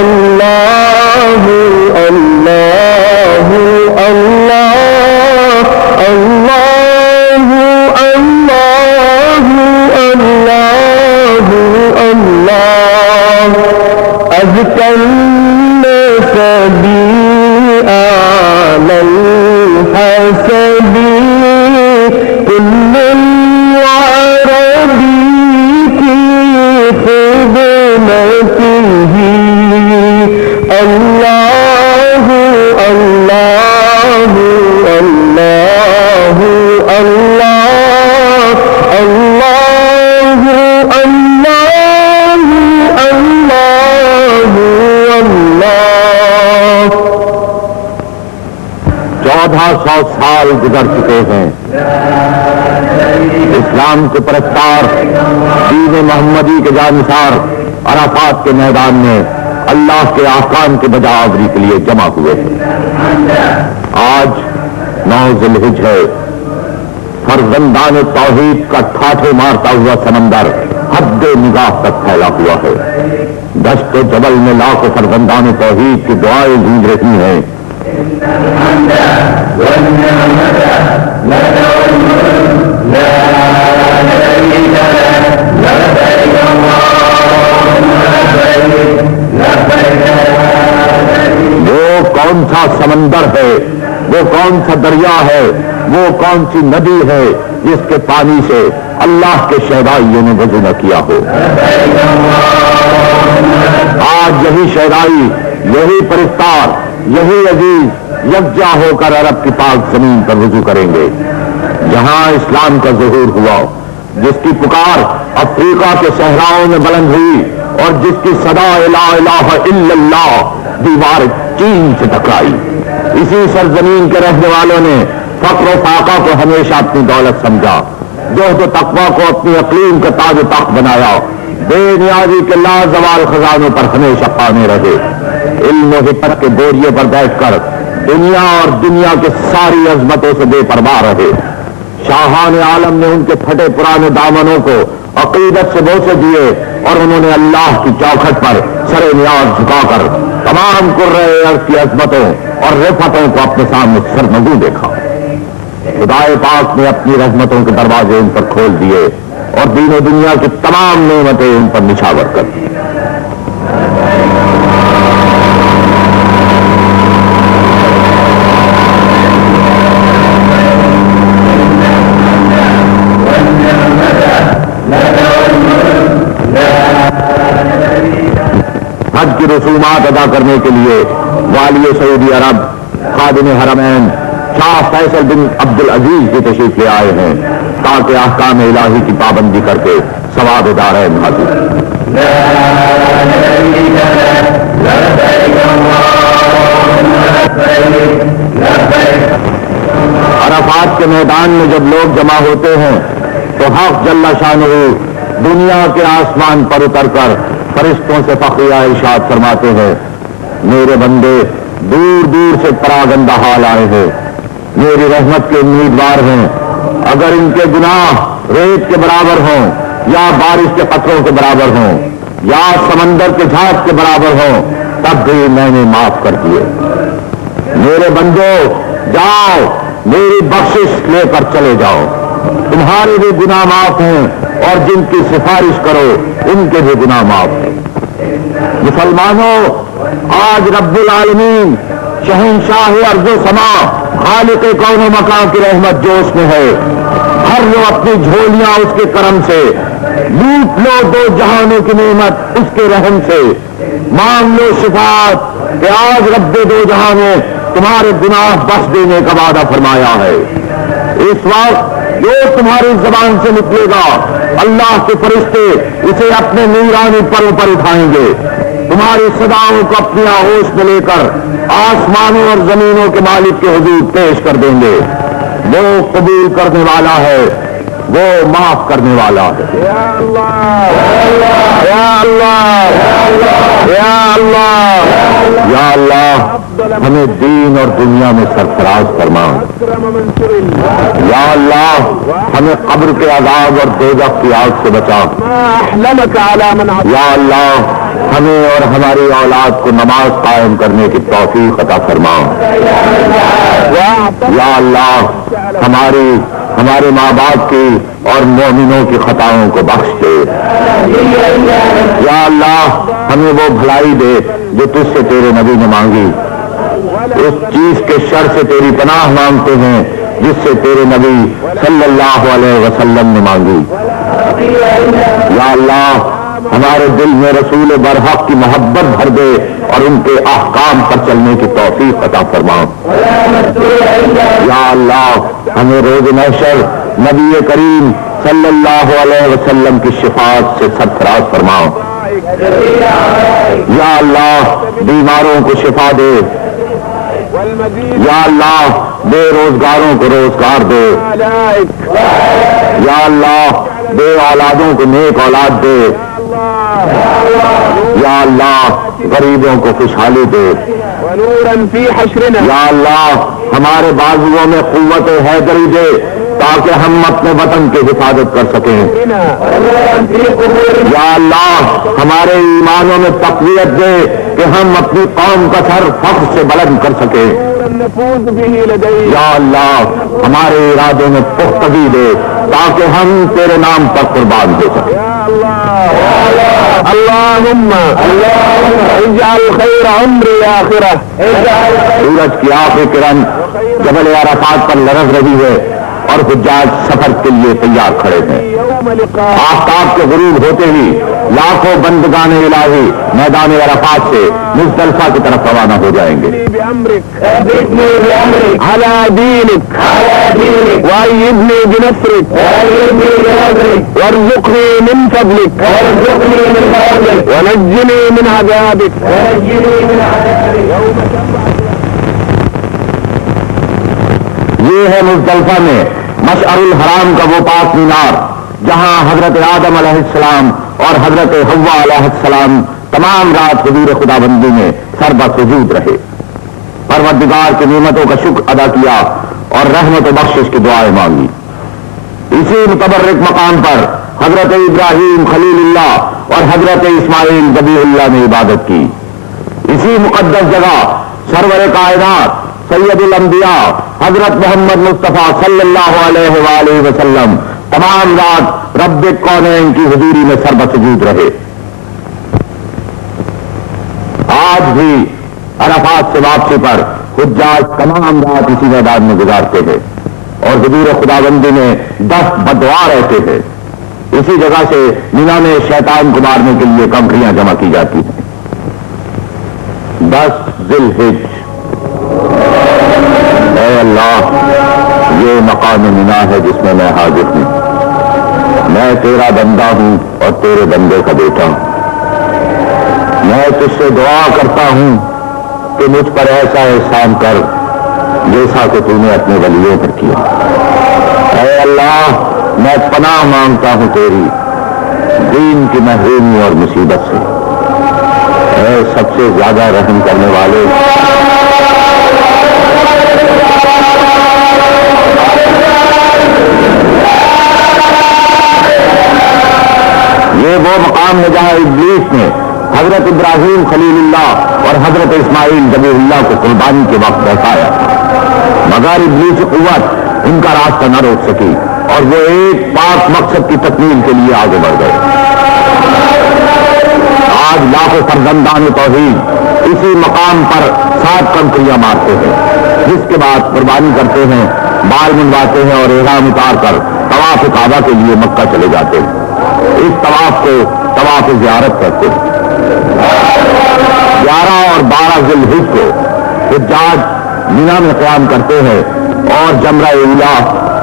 الله الله الله الله الله الله الله أزكى الناس بأعلى الحسب كل العربي في خدمته الله الله الله الله الله الله الله الله 1400 سال گزر چکے ہیں اسلام کے پرستار دین محمدی کے جانثار عرفات کے میدان میں اللہ کے احکام کے بجا آوری کے لیے جمع ہوئے ہیں. آج 9 ذی الحج ہے. فرزندان توحید کا ٹھاٹھے مارتا ہوا سمندر حد نگاہ تک پھیلا ہوا ہے. دشت و جبل میں لاکھوں فرزندان توحید کی دعائیں گونج رہی ہیں. وہ کون سا سمندر ہے, وہ کون سا دریا ہے, وہ کون سی ندی ہے جس کے پانی سے اللہ کے شہدائیوں نے وضو نہ کیا ہو. آج یہی شہدائی, یہی پرستار, یہی عزیز یکجا ہو کر عرب کی پاک زمین پر وضو کریں گے جہاں اسلام کا ظہور ہوا, جس کی پکار افریقہ کے صحراؤں میں بلند ہوئی اور جس کی صدا لا الہ الا اللہ دیوار چین سے ٹکرائی. اسی سرزمین کے رہنے والوں نے فقر و فاقہ کو ہمیشہ اپنی دولت سمجھا, زہد و تقویٰ کو اپنی اقلیم کا تاج و تخت بنایا, بے نیازی کے لازوال خزانوں پر ہمیشہ قائم رہے. علم و حکمت کے بوریے پر بیٹھ کر دنیا اور دنیا کے ساری عظمتوں سے بے پرواہ رہے. شاہان عالم نے ان کے پھٹے پرانے دامنوں کو عقیدت سے بوسے دیے اور انہوں نے اللہ کی چوکھٹ پر سر نیاز جھکا کر تمام قرۂ ارض کی عظمتوں اور رفتوں کو اپنے سامنے سرنگوں دیکھا. خدائے پاک نے اپنی رحمتوں کے دروازے ان پر کھول دیے اور دین و دنیا کی تمام نعمتیں ان پر نچھاور کر دی. حج کی رسومات ادا کرنے کے لیے والی سعودی عرب خادم حرمین شاہ فیصل بن عبد العزیز کی تشریف لے آئے ہیں تاکہ احکام الہی کی پابندی کر کے ثواب دارین حاصل. عرفات کے میدان میں جب لوگ جمع ہوتے ہیں تو حق جل شانہ دنیا کے آسمان پر اتر کر فرشتوں سے فخریہ ارشاد فرماتے ہیں, میرے بندے دور دور سے پراگندہ حال آئے ہیں, میری رحمت کے امیدوار ہیں. اگر ان کے گناہ ریت کے برابر ہوں یا بارش کے قطروں کے برابر ہوں یا سمندر کے جھاگ کے برابر ہوں تب بھی میں نے معاف کر دیے. میرے بندو جاؤ, میری بخشش لے کر چلے جاؤ. تمہارے بھی گناہ معاف ہیں اور جن کی سفارش کرو ان کے بھی گناہ معاف ہیں. مسلمانوں, آج رب العالمین شہنشاہ ارض و سما خالق کون و مکان کی رحمت جوش میں ہے. ہر لو اپنی جھولیاں اس کے کرم سے, لوٹ لو دو جہانوں کی نعمت اس کے رحم سے, مانگ لو شفاعت کہ آج رب دو جہاں نے تمہارے گناہ بخش دینے کا وعدہ فرمایا ہے. اس وقت جو تمہاری زبان سے نکلے گا اللہ کے فرشتے اسے اپنے نورانی پروں پر اٹھائیں گے, تمہاری صداؤں کو اپنی آغوش میں لے کر آسمانوں اور زمینوں کے مالک کے حضور پیش کر دیں گے. وہ قبول کرنے والا ہے, وہ معاف کرنے والا ہے. یا اللہ یا اللہ یا اللہ یا اللہ. ہمیں دین اور دنیا میں سرفراز فرما. یا اللہ ہمیں قبر کے عذاب اور دوزخ کی آگ سے بچا. یا اللہ ہمیں اور ہماری اولاد کو نماز قائم کرنے کی توفیق عطا فرما. یا اللہ ہمارے ماں باپ کی اور مومنوں کی خطاؤں کو بخش دے. یا اللہ ہمیں وہ بھلائی دے جو تجھ سے تیرے نبی نے مانگی. اس چیز کے شر سے تیری پناہ مانگتے ہیں جس سے تیرے نبی صلی اللہ علیہ وسلم نے مانگی. یا اللہ ہمارے دل میں رسول برحق کی محبت بھر دے اور ان کے احکام پر چلنے کی توفیق عطا فرما. یا اللہ ہمیں روز محشر نبی کریم صلی اللہ علیہ وسلم کی شفاعت سے سرفراز فرما. یا اللہ بیماروں کو شفا دے. یا اللہ بے روزگاروں کو روزگار دے. یا اللہ بے اولادوں کو نیک اولاد دے. یا اللہ غریبوں کو خوشحالی دے. یا اللہ ہمارے بازوؤں میں قوت حیدری دے تاکہ ہم اپنے وطن کی حفاظت کر سکیں. یا اللہ ہمارے ایمانوں میں تقویت دے کہ ہم اپنی قوم کا سر فخر سے بلند کر سکیں. یا اللہ ہمارے ارادوں میں پختگی دے تاکہ ہم تیرے نام پر قربان دے سکیں. اللہم اجعل خیر عمری آخرہ. سورج کی آخری کرن جبل عرفات پر لرز رہی ہے اور حجاج سفر کے لیے تیار کھڑے ہیں. آفتاب کے غروب ہوتے ہی لاکھوں بندگان الہی میدان عرفات سے مزدلفہ کی طرف روانہ ہو جائیں گے. علی دینک وایدنی بنصرک وارزقنی من فضلک ونجنی من عذابک. یہ ہے مزدلفہ میں مشعر الحرام کا وہ پاک مینار جہاں حضرت آدم علیہ السلام اور حضرت حوا علیہ السلام تمام رات حضور خدا بندی میں سر بسجود رہے. پروردگار کی نعمتوں کا شکر ادا کیا اور رحمت و بخشش کی دعائیں مانگی. اسی متبرک مقام پر حضرت ابراہیم خلیل اللہ اور حضرت اسماعیل ذبیح اللہ نے عبادت کی. اسی مقدس جگہ سرور کائنات سید الانبیاء حضرت محمد مصطفیٰ صلی اللہ علیہ وآلہ وسلم تمام رات رب کونین کی حضوری میں سر بسجود رہے. آج بھی عرفات سے واپسی پر حجاج تمام رات اسی میدان میں گزارتے ہیں اور حضور خداوندی میں 10 بدعا رہتے ہیں. اسی جگہ سے مینا میں شیطان کو مارنے کے لیے کنکریاں جمع کی جاتی ہیں. 10 ذی الحج. اے اللہ یہ مقام مینا ہے جس میں میں حاضر ہوں. میں تیرا بندہ ہوں اور تیرے بندے کا بیٹا ہوں. میں تجھ سے دعا کرتا ہوں کہ مجھ پر ایسا احسان کر جیسا کہ تو نے اپنے ولیوں پر کیا. اے اللہ میں پناہ مانگتا ہوں تیری دین کی محرومی اور مصیبت سے. اے سب سے زیادہ رحم کرنے والے یہ وہ مقام ہے جہاں ابلیس نے حضرت ابراہیم خلیل اللہ اور حضرت اسماعیل ذبیح اللہ کو قربانی کے وقت بہتایا مگر ابلیس کی قوت ان کا راستہ نہ روک سکی اور وہ ایک پاک مقصد کی تکمیل کے لیے آگے بڑھ گئے. آج لاکھوں فرزندان توحید اسی مقام پر 7 کنکریاں مارتے ہیں جس کے بعد قربانی کرتے ہیں, بال منڈواتے ہیں اور احرام اتار کر طواف کعبہ کے لیے مکہ چلے جاتے ہیں. اس طواف کو طواف زیارت کہتے ہیں. 11 اور 12 ذی الحج کو حجاج مینا میں قیام کرتے ہیں اور جمرہ اولا,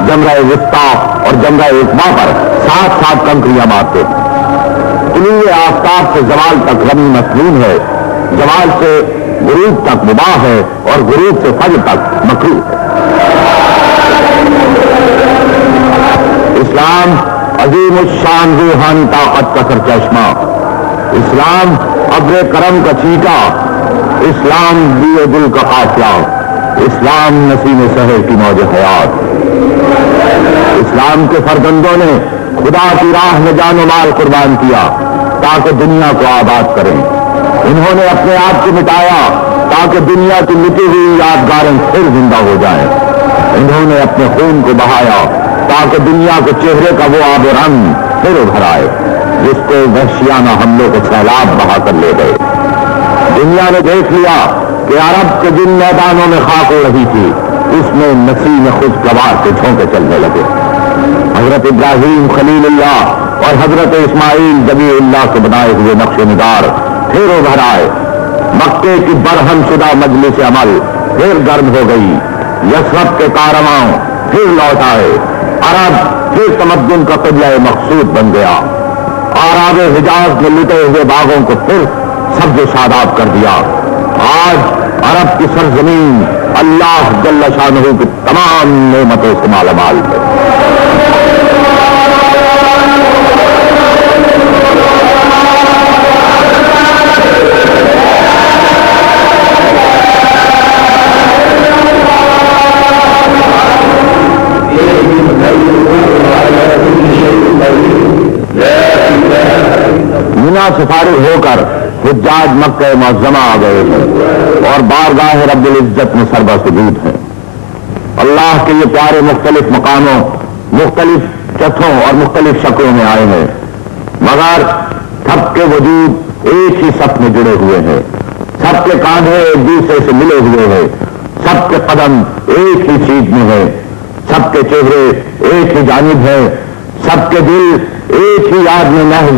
جمرہ وسطیٰ اور جمرہ اقبا پر 7 کنکریاں مارتے ہیں. طلوع آفتاب سے زوال تک رمی مسنون ہے, زوال سے غروب تک مباح ہے اور غروب سے فجر تک مکروہ ہے. اسلام عظیم الشان روحانی طاقت کا سرچشمہ, اسلام ابر کرم کا چیٹا, اسلام دیے دل کا قافلہ، اسلام نسیم سحر کی موج حیات۔ اسلام کے فرزندوں نے خدا کی راہ میں جان و مال قربان کیا تاکہ دنیا کو آباد کریں۔ انہوں نے اپنے آپ کو مٹایا تاکہ دنیا کی مٹی ہوئی یادگاریں پھر زندہ ہو جائیں۔ انہوں نے اپنے خون کو بہایا تاکہ دنیا کے چہرے کا وہ آب و رنگ پھر ابھر آئے جس کو وحشیانہ حملوں کے سیلاب بہا کر لے گئے۔ دنیا نے دیکھ لیا کہ عرب کے جن میدانوں میں خاک ہو رہی تھی اس میں نسیم خوشگوار کے جھونکے چلنے لگے۔ حضرت ابراہیم خلیل اللہ اور حضرت اسماعیل ذبیح اللہ کے بنائے ہوئے نقش نگار پھر ابھر آئے۔ مکے کی برہم شدہ مجلس عمل پھر گرم ہو گئی۔ یثرب کے کارواں پھر لوٹ آئے۔ عرب پھر تمدن کا قبلہ مقصود بن گیا۔ آراب حجاز میں لٹے ہوئے باغوں کو پھر سبز و شاداب کر دیا۔ آج عرب کی سرزمین اللہ جل شانہ کی تمام نعمتوں سے مالا مال ہے۔ مینا سے فارغ ہو کر حجاج مکہ معظمہ آ گئے ہیں اور بارگاہ رب العزت میں سربا سجود ہیں۔ اللہ کے یہ پیارے مختلف مقاموں، مختلف جتھوں اور مختلف شکلوں میں آئے ہیں، مگر سب کے وجود ایک ہی صف میں جڑے ہوئے ہیں۔ سب کے کاندھے ایک دوسرے سے ملے ہوئے ہیں، سب کے قدم ایک ہی سیٹ میں ہیں، سب کے چہرے ایک ہی جانب ہیں، سب کے دل ایک ہی یاد میں محض،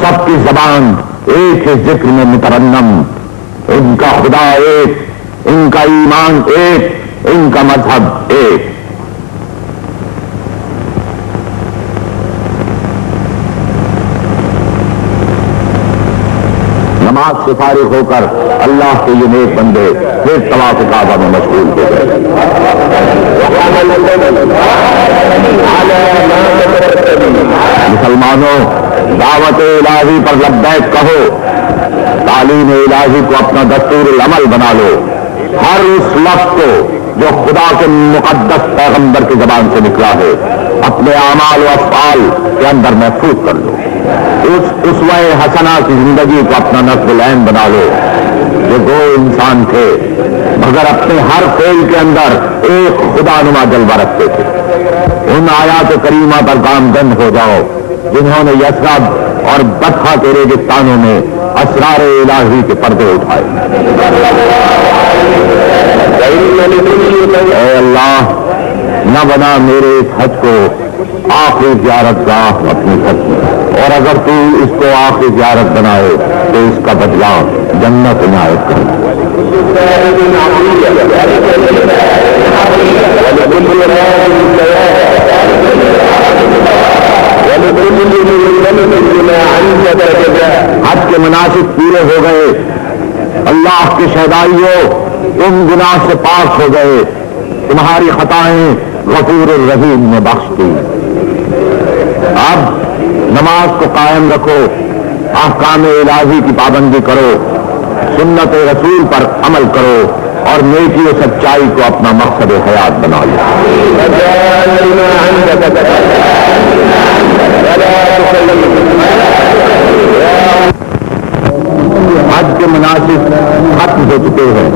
سب کی زبان ایک ہی ذکر میں مترنم۔ ان کا خدا ایک، ان کا ایمان ایک، ان کا مذہب ایک۔ نماز سے فارغ ہو کر اللہ کے یہ نیک بندے پھر طواف کعبہ میں مشغول ہو گئے۔ مسلمانوں، دعوت الہی پر لبیک کہو، تعلیم الہی کو اپنا دستور العمل بنا لو۔ ہر اس لفظ کو جو خدا کے مقدس پیغمبر کی زبان سے نکلا ہے اپنے اعمال و افعال کے اندر محفوظ کر لو۔ اس اسوہ حسنہ کی زندگی کو اپنا نصب العین بنا لو۔ یہ وہ انسان تھے مگر اپنے ہر فعل کے اندر ایک خدا نما جلوہ رکھتے تھے۔ ان آیات کریمہ پر گامزن ہو جاؤ جنہوں نے یثرب اور بطحہ کے ریگستانوں میں اسرار الہی کے پردے اٹھائے۔ اے اللہ، نہ بنا میرے اس حج کو آخری زیارت گاہ اپنے حج میں، اور اگر تو اس کو آخری زیارت بنائے تو اس کا بدلہ جنت عنایت کر۔ حج کے مناسب پورے ہو گئے، اللہ کے شہدائیوں تم گناہ سے پاک ہو گئے، تمہاری خطائیں غفور الرحیم نے بخش دی۔ اب نماز کو قائم رکھو، احکام الہی کی پابندی کرو، سنت رسول پر عمل کرو اور نیکی و سچائی کو اپنا مقصد حیات بنا لو۔ حج کے مناسب ختم ہو چکے ہیں،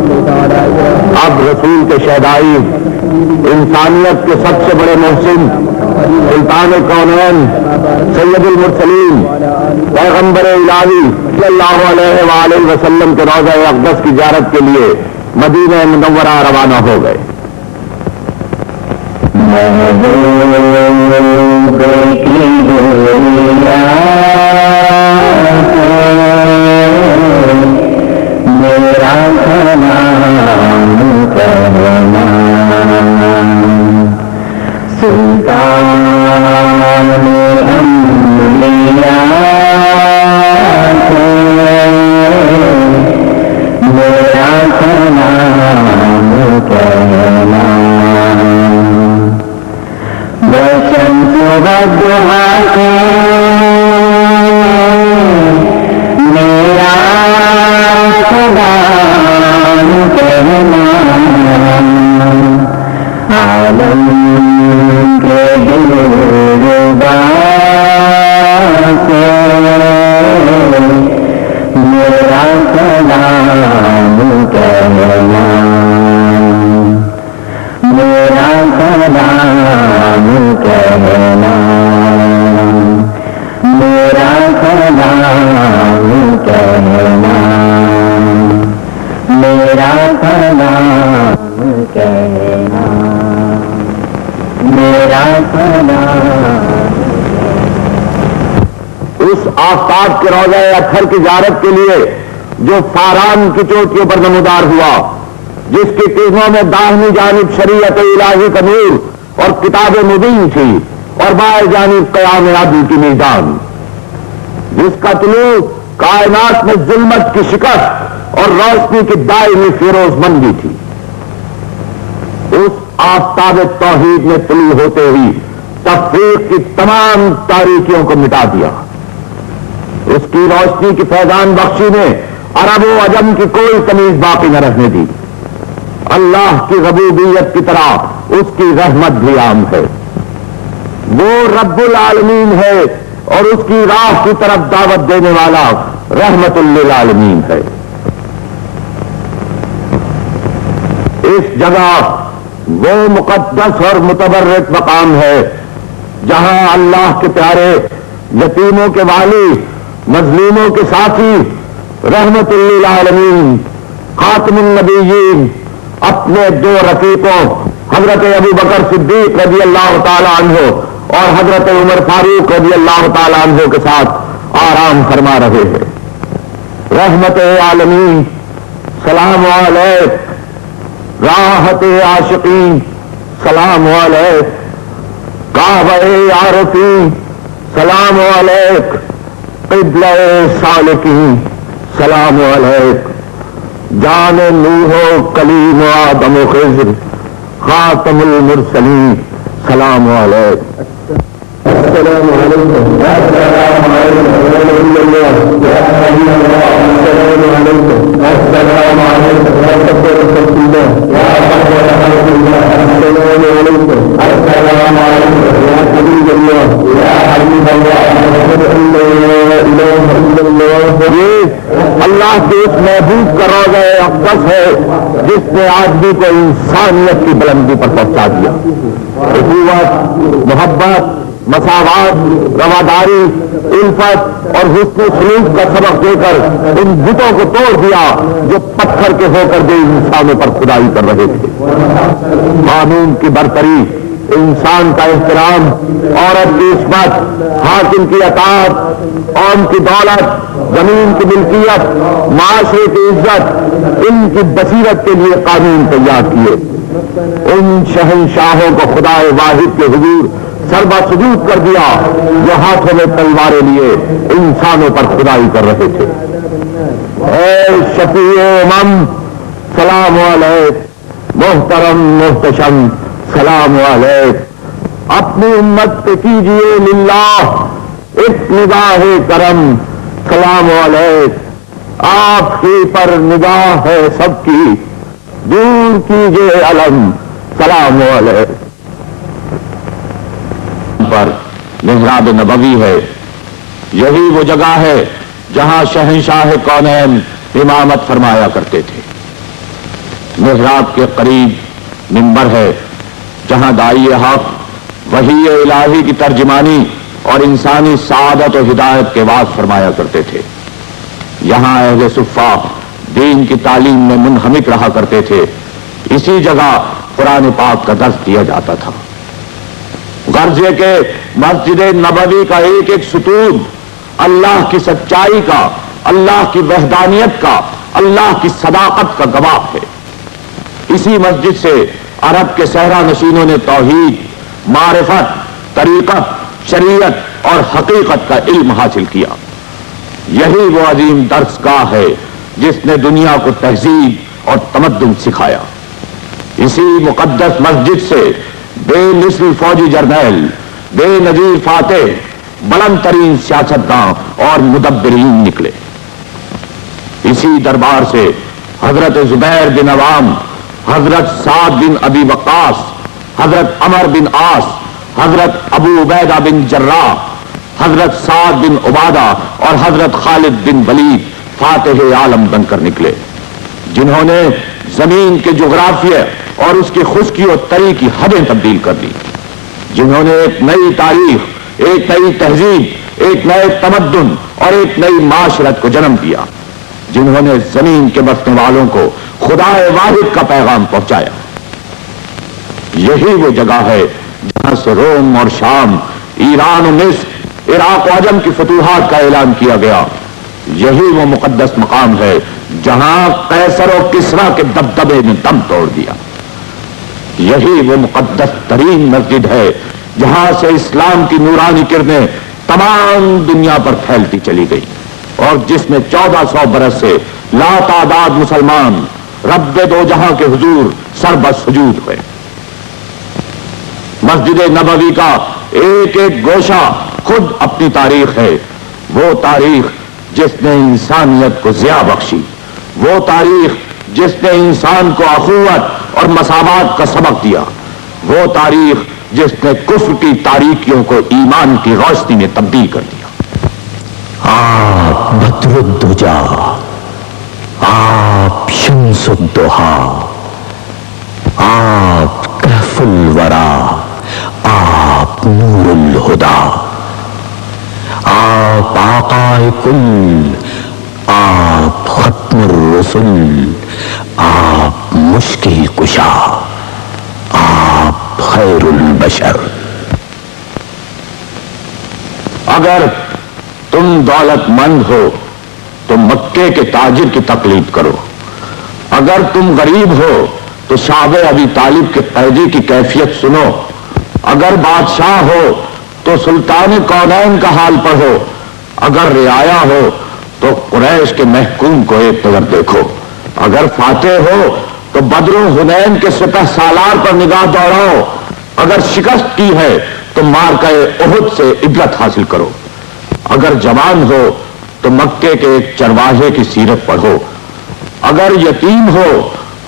اب رسول کے شہدائی، انسانیت کے سب سے بڑے محسن، سلطان کونین، سید المرسلین، پیغمبر الہی صلی اللہ علیہ وآلہ وسلم کے روضہ اقدس کی زیارت کے لیے مدینہ منورہ روانہ ہو گئے۔ میرا خدا اس آفتاب کے روضہ اطہر کی زیارت کے لیے جو فاران کی چوٹیوں پر نمودار ہوا، جس کی قدموں میں داہنی جانب شریعت الہی کا نور اور کتاب مبین تھی اور بائیں جانب قیام عدل کی میدان، جس کا طلوع کائنات میں ظلمت کی شکست اور روشنی کی دائمی فیروز مندی تھی، اس آفتاب توحید نے طلوع ہوتے ہی تفریق کی تمام تاریکیوں کو مٹا دیا۔ اس کی روشنی کی فیضان بخشی نے عرب و عجم کی کوئی تمیز باقی نہ رہنے دی۔ اللہ کی ربوبیت کی طرح اس کی رحمت بھی عام ہے۔ وہ رب العالمین ہے اور اس کی راہ کی طرف دعوت دینے والا رحمت للعالمین ہے۔ اس جگہ وہ مقدس اور متبرک مقام ہے جہاں اللہ کے پیارے، یتیموں کے والی، مظلوموں کے ساتھی، رحمت للعالمین، خاتم النبیین اپنے دو رفیقوں حضرت ابو بکر صدیق رضی اللہ تعالی عنہ اور حضرت عمر فاروق رضی اللہ تعالی عنہ کے ساتھ آرام فرما رہے ہیں۔ رحمت عالمین سلام علیک، راحت عاشقین سلام علیک، کعبہ عارفین سلام علیک، قبلہ سالکین سلام علیک، جان نوح و کلیم و آدم و خضر خاتم المرسلین سلام علیک۔ السلام علیکم، السلام علیکم، السلام علیکم، السلام علیکم، السلام علیکم یا حبیب اللہ، یا حبیب اللہ۔ یہ اللہ کے اس محبوب کا روضہ اقدس ہے جس نے آدمی کو انسانیت کی بلندی پر پہنچا دیا۔ اخوت، محبت، مساوات، رواداری، الفت اور حسن سلوک کا سبق دے کر ان بتوں کو توڑ دیا جو پتھر کے ہو کر بھی انسانوں پر خدائی کر رہے تھے۔ قانون کی برتری، انسان کا احترام، عورت کی عصمت، حاکم کی اطاعت، قوم کی دولت، زمین کی ملکیت، معاشرے کی عزت، ان کی بصیرت کے لیے قانون تیار کیے۔ ان شہنشاہوں کو خدا واحد کے حضور سربا سجود کر دیا جو ہاتھوں میں تلواریں لیے انسانوں پر خدائی کر رہے تھے۔ اے شفیع امم سلام علیک، محترم محتشم سلام علیک، اپنی امت پہ کیجئے للہ ایک نگاہ کرم سلام علیک، آپ ہی پر نگاہ ہے سب کی، دور کیجئے علم سلام علیک۔ پر محراب نبوی ہے، یہی وہ جگہ ہے جہاں شہنشاہ کونین امامت فرمایا کرتے تھے۔ محراب کے قریب منبر ہے جہاں داعی حق وحی الہی کی ترجمانی اور انسانی سعادت و ہدایت کے واعظ فرمایا کرتے تھے۔ یہاں اہل صفہ دین کی تعلیم میں منہمک رہا کرتے تھے۔ اسی جگہ قرآن پاک کا درس دیا جاتا تھا۔ غرض یہ کہ مسجد نبوی کا ایک ایک ستون اللہ کی سچائی کا، اللہ کی وحدانیت کا، اللہ کی صداقت کا گواہ ہے۔ اسی مسجد سے عرب کے صحرا نشینوں نے توحید، معرفت، طریقت، شریعت اور حقیقت کا علم حاصل کیا۔ یہی وہ عظیم درس گاہ ہے جس نے دنیا کو تہذیب اور تمدن سکھایا۔ اسی مقدس مسجد سے بے مثل فوجی جرنیل، بے نظیر فاتح، بلند ترین سیاستداں اور مدبرین نکلے۔ اسی دربار سے حضرت زبیر بن عوام، حضرت سعد بن ابی وقاص، حضرت عمر بن عاص، حضرت ابو عبیدہ بن جراح، حضرت سعد بن عبادہ اور حضرت خالد بن ولید فاتح عالم بن کر نکلے، جنہوں نے زمین کے جغرافیے اور اس کی خشکی و تری کی حدیں تبدیل کر دی، جنہوں نے ایک نئی تاریخ، ایک نئی تہذیب، ایک نئے تمدن اور ایک نئی معاشرت کو جنم دیا، جنہوں نے زمین کے بسنے والوں کو خدا واحد کا پیغام پہنچایا۔ یہی وہ جگہ ہے جہاں سے روم اور شام، ایران و مصر، عراق و عجم کی فتوحات کا اعلان کیا گیا۔ یہی وہ مقدس مقام ہے جہاں قیصر و کسریٰ کے دبدبے نے دم توڑ دیا۔ یہی وہ مقدس ترین مسجد ہے جہاں سے اسلام کی نورانی کرنیں تمام دنیا پر پھیلتی چلی گئی، اور جس میں 1400 برس سے لاتعداد مسلمان رب دو جہاں کے حضور سربسجود ہوئے۔ مسجد نبوی کا ایک ایک گوشہ خود اپنی تاریخ ہے، وہ تاریخ جس نے انسانیت کو ضیاء بخشی، وہ تاریخ جس نے انسان کو اخوت اور مساوات کا سبق دیا، وہ تاریخ جس نے کفر کی تاریکیوں کو ایمان کی روشنی میں تبدیل کر دیا۔ آپ بدر الدجا، آپ شمس الضحا، آپ کہف الورا، آپ نور الہدا، آپ آقا کل، آپ ختم الرسل، آپ مشکل کشا، آپ خیر البشر۔ اگر تم دولت مند ہو تو مکے کے تاجر کی تقلید کرو، اگر تم غریب ہو تو صحابہ ابی طالب کے قیدی کی کیفیت سنو، اگر بادشاہ ہو تو سلطان کونین کا حال پڑھو، اگر رعایا ہو تو قریش کے محکوم کو ایک نظر دیکھو، اگر فاتح ہو تو بدر و حنین کے سپہ سالار پر نگاہ دوڑاؤ، اگر شکست کی ہے تو معرکہ احد سے عبرت حاصل کرو، اگر جوان ہو تو مکے کے ایک چرواہے کی سیرت پڑھو، اگر یتیم ہو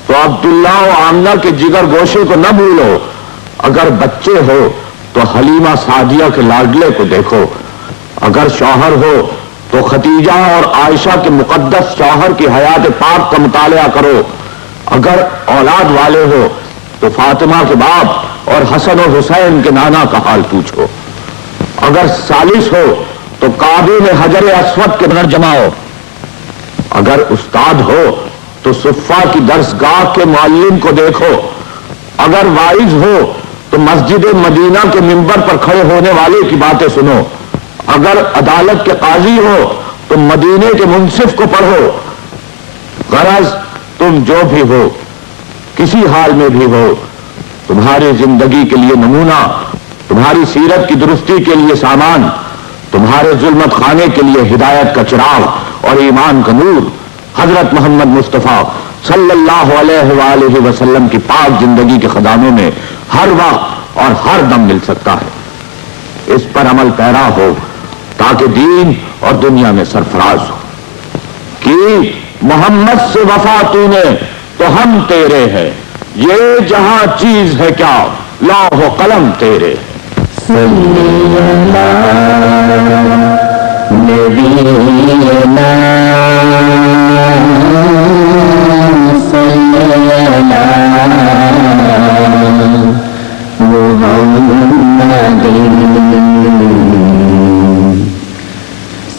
تو عبداللہ و آمنہ کے جگر گوشے کو نہ بھولو، اگر بچے ہو تو حلیمہ سعدیہ کے لاڈلے کو دیکھو، اگر شوہر ہو تو ختیجہ اور عائشہ کے مقدس شوہر کی حیات پاک کا مطالعہ کرو، اگر اولاد والے ہو تو فاطمہ کے باپ اور حسن و حسین کے نانا کا حال پوچھو، اگر ثالث ہو تو کعبے میں حجر اسود کے نظر جماؤ، اگر استاد ہو تو صفا کی درسگاہ کے معلم کو دیکھو، اگر واعظ ہو تو مسجد مدینہ کے منبر پر کھڑے ہونے والے کی باتیں سنو، اگر عدالت کے قاضی ہو تو مدینے کے منصف کو پڑھو۔ غرض تم جو بھی ہو، کسی حال میں بھی ہو، تمہاری زندگی کے لیے نمونہ، تمہاری سیرت کی درستی کے لیے سامان، تمہارے ظلمت خانے کے لیے ہدایت کا چراغ اور ایمان کا نور حضرت محمد مصطفیٰ صلی اللہ علیہ وآلہ وسلم کی پاک زندگی کے خزانوں میں ہر وقت اور ہر دم مل سکتا ہے۔ اس پر عمل پیرا ہو تاکہ دین اور دنیا میں سرفراز ہو۔ کہ محمد سے وفا تو نے تو ہم تیرے ہیں، یہ جہاں چیز ہے کیا لوح و قلم تیرے ہیں۔ صلی اللہ نبینا صلی اللہ محمد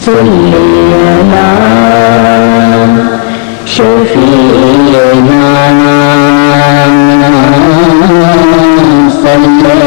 صلی اللہ شفیعنا صلی